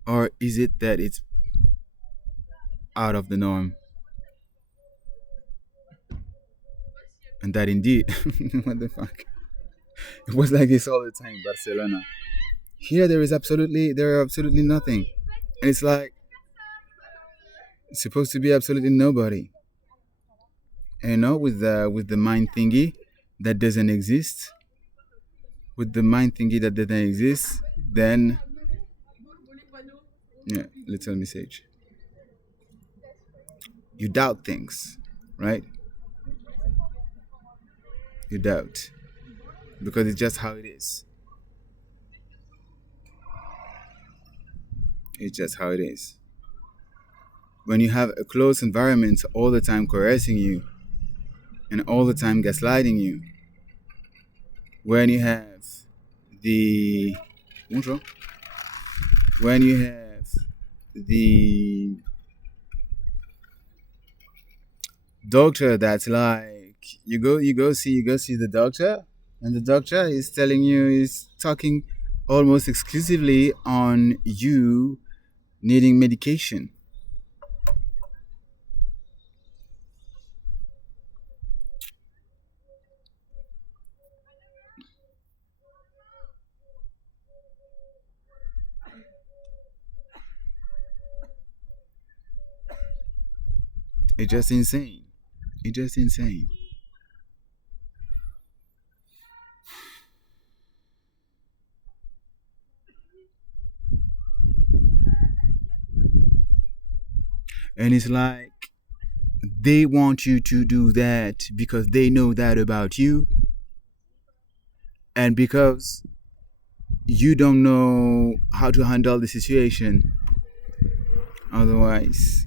Or is it that it's out of the norm and that indeed what the fuck, it was like this all the time in Barcelona. Here there are absolutely nothing, and it's like it's supposed to be absolutely nobody. And with the mind thingy that doesn't exist, then yeah, little message. You doubt things, right? You doubt because it's just how it is. It's just how it is. When you have a close environment all the time coercing you and all the time gaslighting you, when you have the bonjour, when you have the doctor that's like you go see the doctor, and the doctor is talking almost exclusively on you needing medication. It's just insane. It's just insane. And it's like they want you to do that because they know that about you, and because you don't know how to handle the situation otherwise,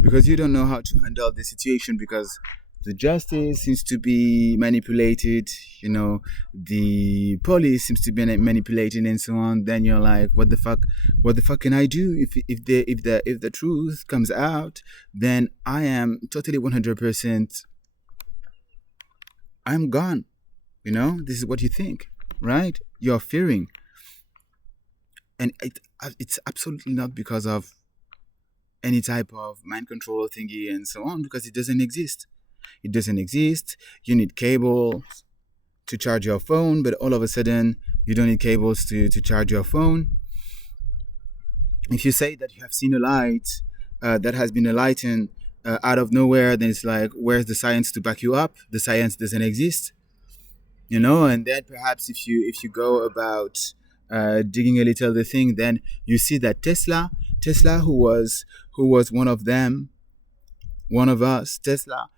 because you don't know how to handle the situation because The justice seems to be manipulated, you know, the police seems to be manipulated and so on. Then you're like, what the fuck can I do? If the truth comes out, then I am totally 100%, I'm gone. You know, this is what you think, right? You're fearing. And it's absolutely not because of any type of mind control thingy and so on, because it doesn't exist. It doesn't exist. You need cable to charge your phone, but all of a sudden you don't need cables to charge your phone. If you say that you have seen a light that has been enlightened out of nowhere, then it's like, where's the science to back you up? The science doesn't exist, you know. And then perhaps if you go about digging a little the thing, then you see that Tesla, who was one of them, one of us, Tesla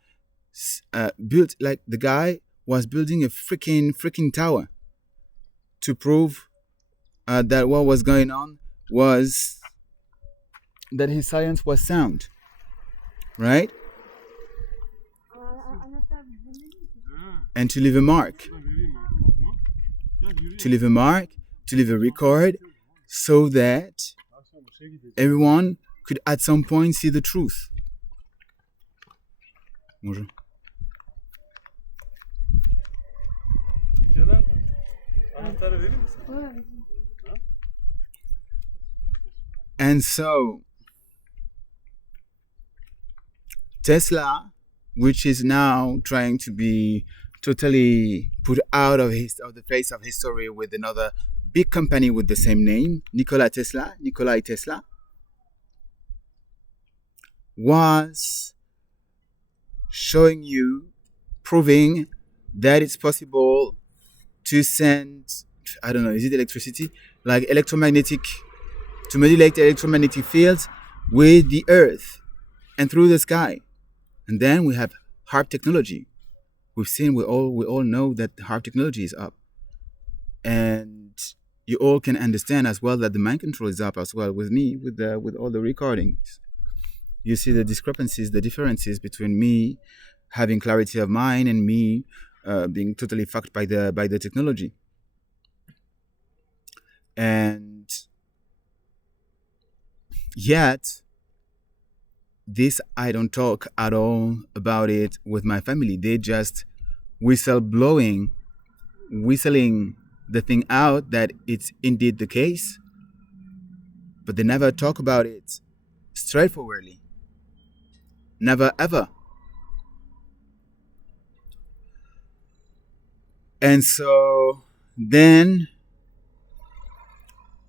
built, like, the guy was building a freaking tower to prove that what was going on was that his science was sound, right? And to leave a mark, to leave a mark, to leave a record, so that everyone could at some point see the truth. Bonjour. And so Tesla, which is now trying to be totally put out of the face of history with another big company with the same name, Nikolai Tesla, was showing you, proving that it's possible to send, I don't know, is it electricity? Like electromagnetic, to modulate electromagnetic fields with the earth and through the sky. And then we have HARP technology. We all know that the HARP technology is up. And you all can understand as well that the mind control is up as well with me, with all the recordings. You see the discrepancies, the differences between me having clarity of mind and me being totally fucked by the technology. And yet, this, I don't talk at all about it with my family. They just whistling the thing out that it's indeed the case, but they never talk about it straightforwardly. Never ever. And so then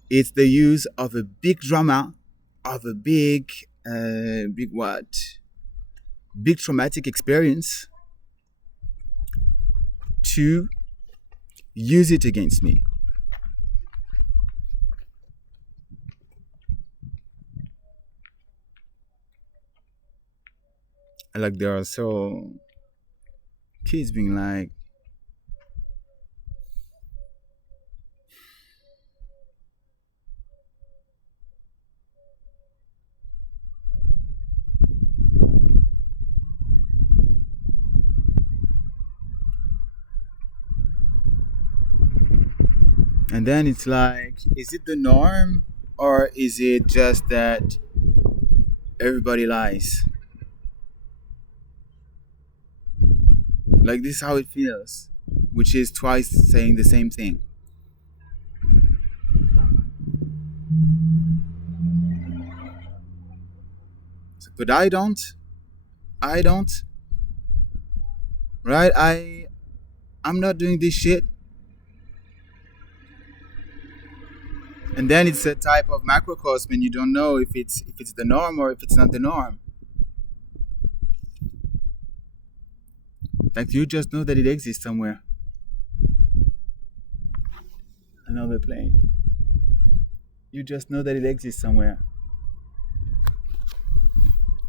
it's the use of a big drama, of a big traumatic experience to use it against me. Like, there are so kids being like, and then it's like, is it the norm, or is it just that everybody lies? Like, this is how it feels, which is twice saying the same thing. But I don't, right? I'm not doing this shit. And then it's a type of macrocosm, and you don't know if it's the norm or if it's not the norm. Like, you just know that it exists somewhere. Another plane. You just know that it exists somewhere.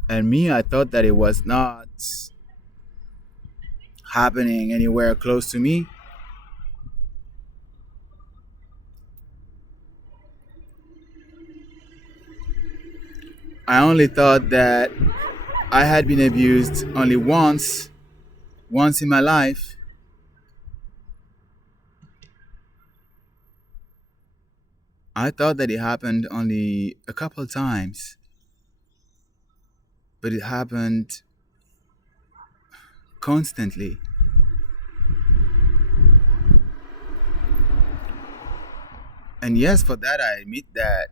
And me, I thought that it was not happening anywhere close to me. I only thought that I had been abused only once once in my life, I thought that it happened only a couple times, but it happened constantly. And yes, for that, I admit that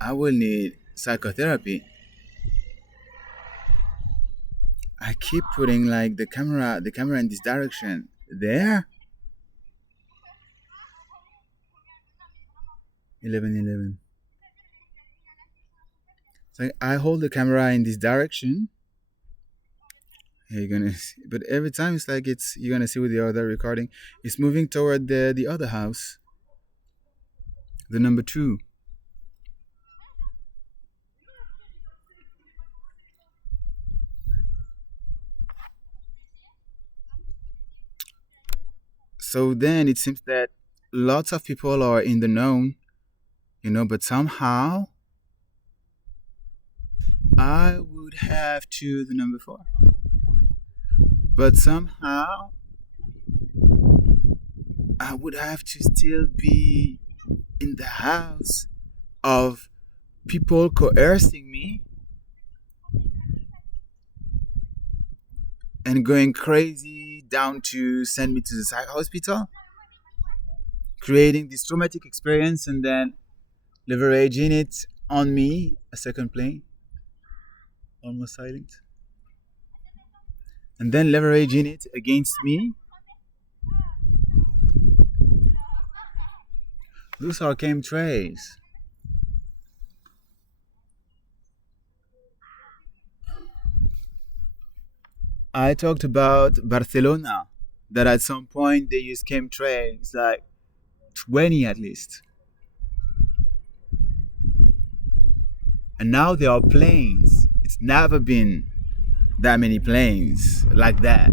I will need psychotherapy. I keep putting like the camera in this direction. There, 11:11. It's like I hold the camera in this direction. You're gonna, see, but every time it's like it's you're gonna see with the other recording, it's moving toward the other house, the number two. So then it seems that lots of people are in the known, but somehow I would have to the number four. But somehow I would have to still be in the house of people coercing me and going crazy down to send me to the psych hospital, creating this traumatic experience and then leveraging it on me, a second plane, almost silent, and then leveraging it against me. Those are chemtrails. I talked about Barcelona, that at some point they use chemtrails, like 20 at least. And now there are planes. It's never been that many planes like that.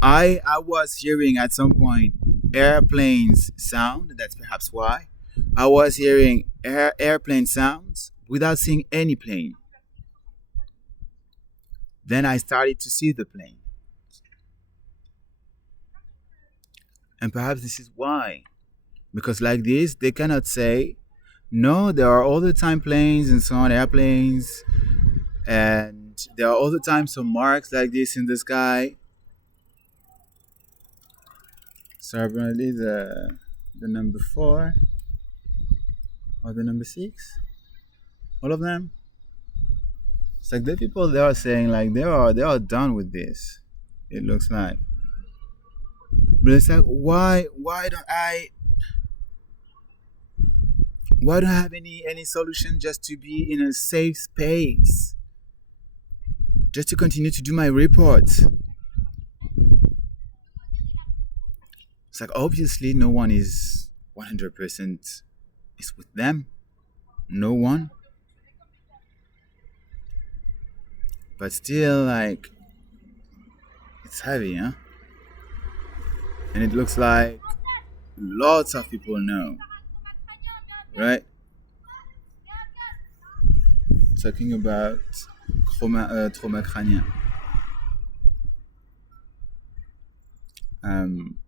I was hearing at some point airplanes sound. That's perhaps why I was hearing airplane sounds without seeing any plane. Then I started to see the plane, and perhaps this is why, because like this they cannot say no. There are all the time planes and so on, airplanes, and there are all the time some marks like this in the sky. So apparently the number four or the number six, all of them. It's like the people they are saying like they are done with this. It looks like, but it's like why don't I have any solution just to be in a safe space, just to continue to do my reports. It's like obviously no one is 100% is with them, no one, but still like it's heavy, huh? And it looks like lots of people know, right? Talking about trauma crânien. Um,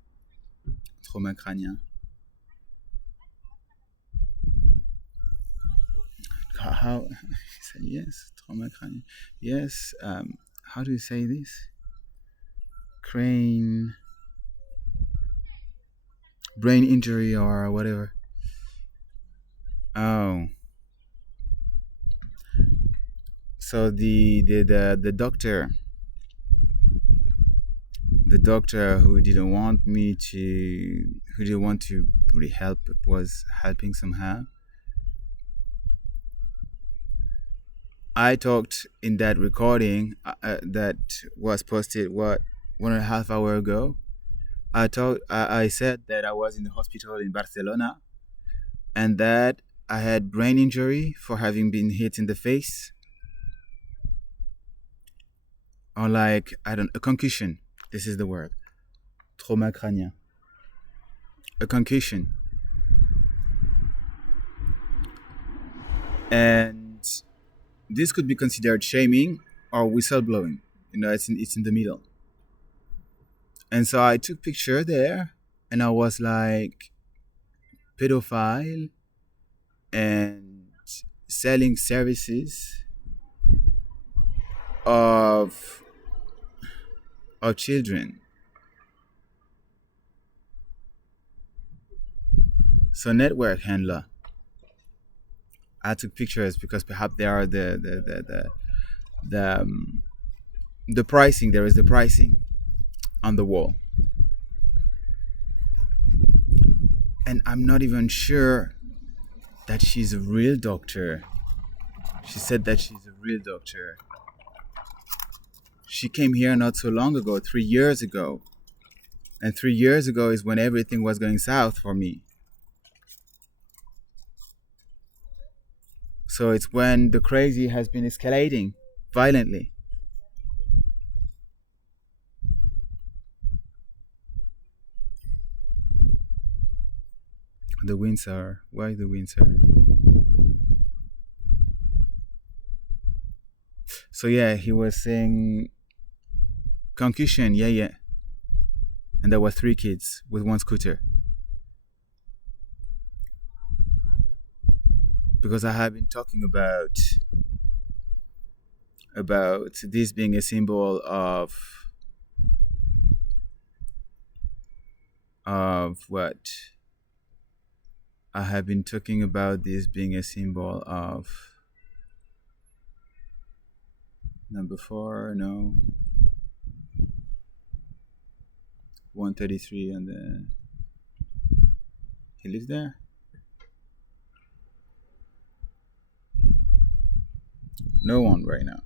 trauma crânien. How? He said yes, trauma crânien. Yes. How do you say this? Crane, brain injury or whatever. Oh, so the doctor who didn't want me to, who didn't want to really help, but was helping somehow. I talked in that recording that was posted 1.5 hours ago. I said that I was in the hospital in Barcelona and that I had brain injury for having been hit in the face, or like I don't a concussion. This is the word, trauma crânien, a concussion, and this could be considered shaming or whistleblowing. It's in the middle. And so I took picture there, and I was like, pedophile and selling services of children. So network handler. I took pictures because perhaps there are the the pricing. There is the pricing on the wall, and I'm not even sure that she's a real doctor. She said that she's a real doctor. She came here not so long ago, 3 years ago, and 3 years ago is when everything was going south for me. So it's when the crazy has been escalating violently. The Windsor. Why the Windsor? So yeah, he was saying concussion. Yeah, yeah. And there were 3 kids with 1 scooter. Because I have been talking about this being a symbol of what? I have been talking about this being a symbol of number 4, no, 133, and then he lives there. No one right now.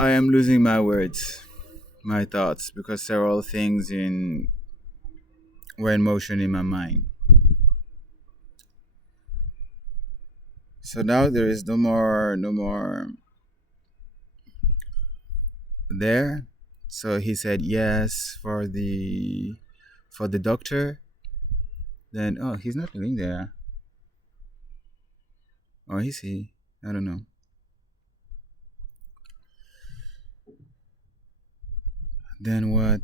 I am losing my words, my thoughts, because several things were in motion in my mind. So now there is no more there. So he said yes for the doctor. Then oh, he's not living there. Or is he? I don't know. Then what?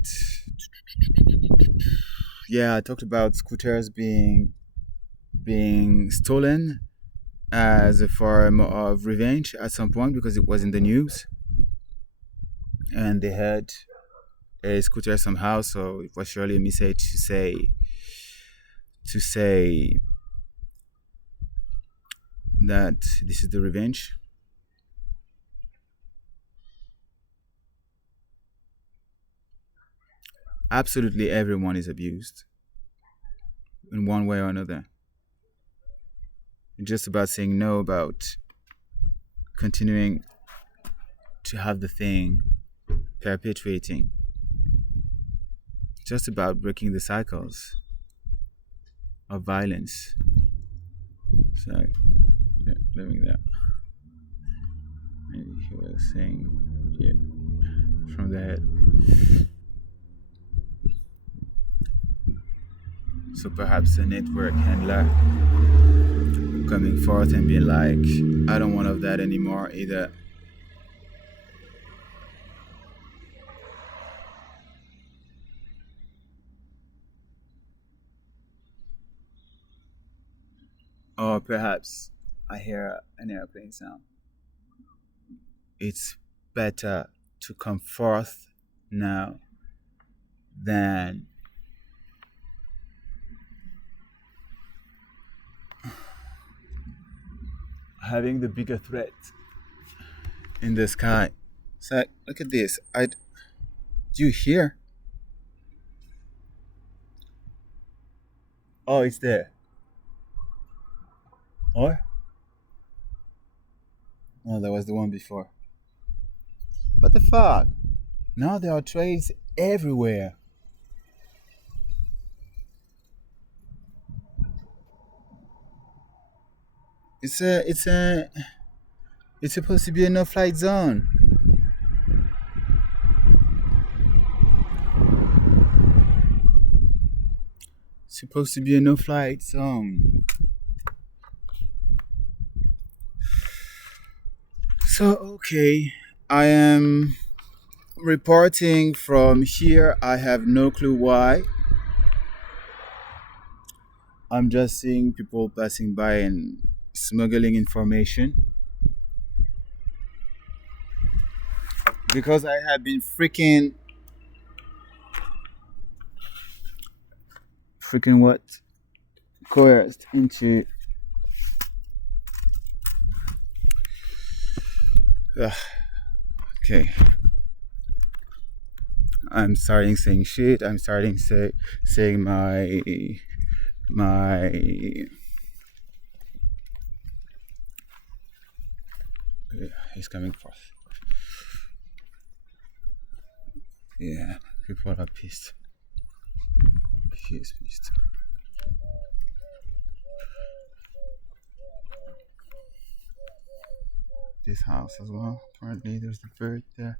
Yeah, I talked about scooters being stolen as a form of revenge at some point because it was in the news, and they had a scooter somehow. So it was surely a message to say that this is the revenge. Absolutely everyone is abused in one way or another. It's just about saying no, about continuing to have the thing perpetuating. Just about breaking the cycles of violence. So, yeah, living that. Maybe he was saying, yeah, from the head. So perhaps a network handler coming forth and being like, I don't want of that anymore either. Or perhaps I hear an airplane sound. It's better to come forth now than having the bigger threat in the sky. So look at this. Do you hear? Oh, it's there. Or? Oh, that was the one before. What the fuck? Now there are trains everywhere. It's supposed to be a no-flight zone. Supposed to be a no-flight zone. So, okay, I am reporting from here. I have no clue why. I'm just seeing people passing by and smuggling information because I have been freaking what? Coerced into. Ugh, okay. I'm starting saying shit. I'm starting saying my he's coming forth. Yeah, people are pissed. He is pissed. This house as well. Apparently, there's a bird there.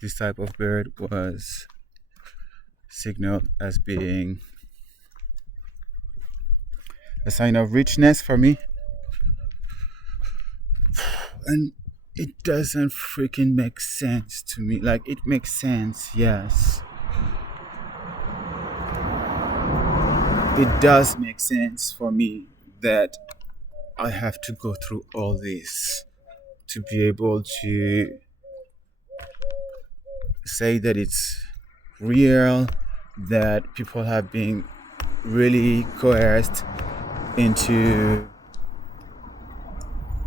This type of bird was signaled as being a sign of richness for me. And it doesn't freaking make sense to me. Like, it makes sense, yes. It does make sense for me that I have to go through all this to be able to say that it's real, that people have been really coerced into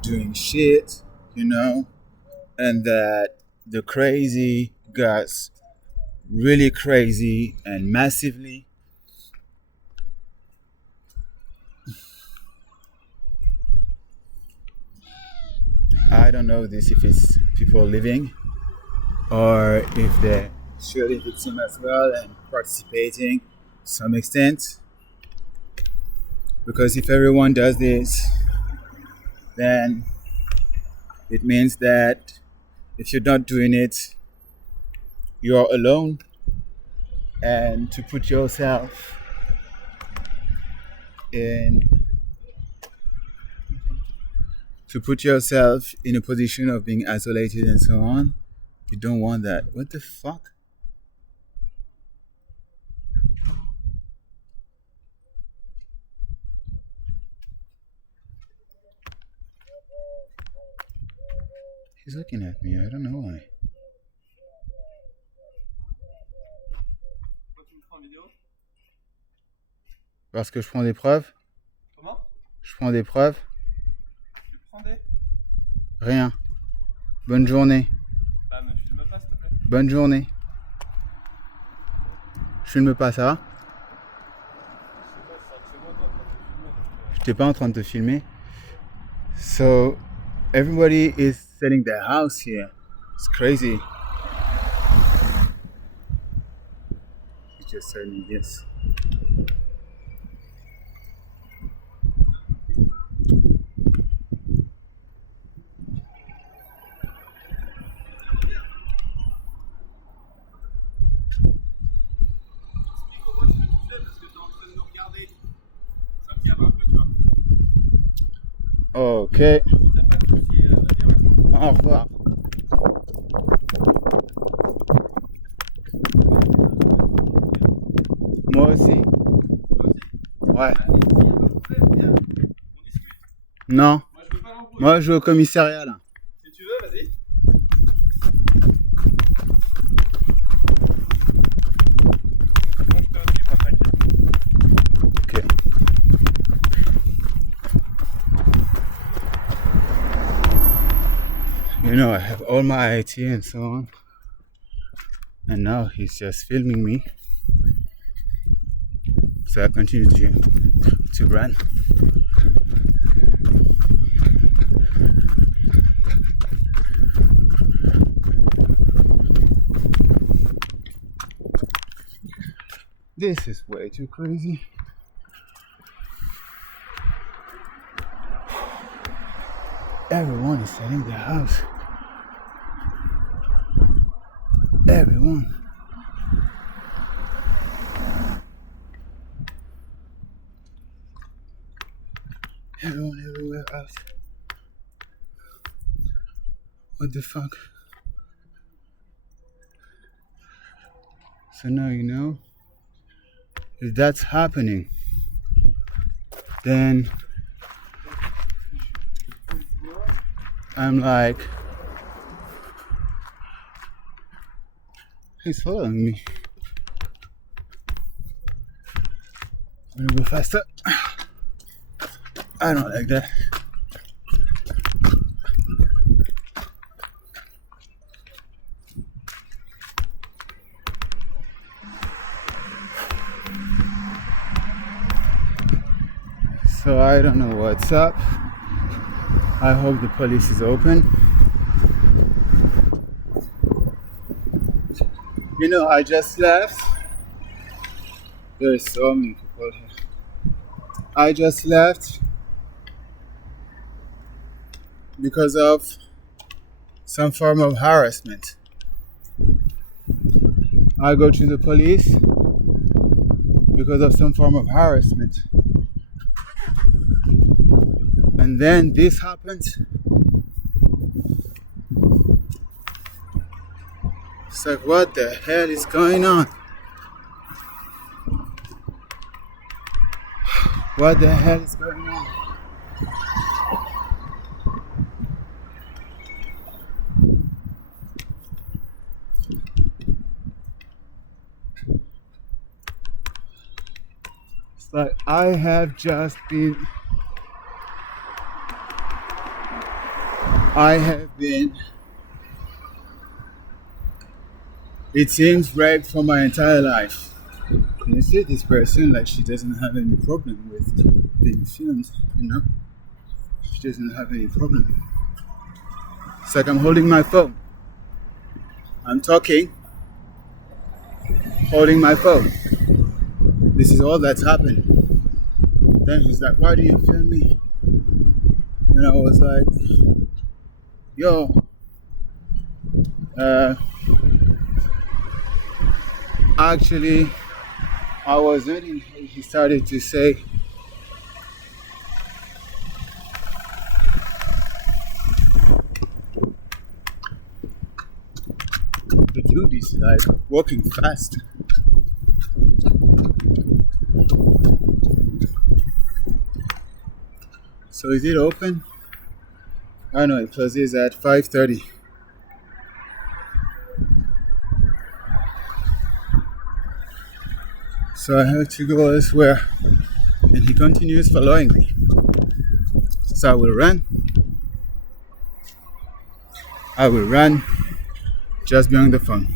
doing shit, and that the crazy got really crazy and massively. I don't know this if it's people living or if they're surely victim as well and participating to some extent. Because if everyone does this, then it means that if you're not doing it, you're alone. And to put yourself in a position of being isolated and so on, you don't want that. What the fuck? He's looking at me. I don't know why. Parce que je prends des preuves. Comment? Je prends des preuves. Tu prends des? Rien. Bonne journée. Bah, me filme pas, s'il te plaît. Bonne journée. Je filme pas, ça va? Je sais pas, je sors de chez moi, t'es en train de me filmer. Je t'ai pas en train de te filmer. So, everybody is selling their house here. It's crazy. He just told me yes. Ok. Au revoir. Moi aussi. Ouais. Non. Moi, je vais au commissariat là. Si tu veux, vas-y. Bon, je te suis, moi, t'inquiète. Okay. I have all my IT and so on. And now he's just filming me. So I continue to run. This is way too crazy. Everyone is selling their house. Everyone. Everyone everywhere else. What the fuck? So now you know, if that's happening, then I'm like, he's following me. I'm gonna go faster. I don't like that. So I don't know what's up. I hope the police is open. You know, I just left. There's so many people here. I just left because of some form of harassment. I go to the police because of some form of harassment. And then this happens. It's like, what the hell is going on? What the hell is going on? It's like I have been, it seems, raped for my entire life. Can you see this person? Like, she doesn't have any problem with being filmed, you know? She doesn't have any problem. It's like I'm holding my phone. I'm talking, holding my phone. This is all that's happening. Then he's like, why do you film me? And I was like, yo, actually, I was reading. He started to say, the dude is like walking fast. So is it open? I know it closes at 5:30. So I have to go elsewhere. And he continues following me. So I will run. I will run just beyond the phone.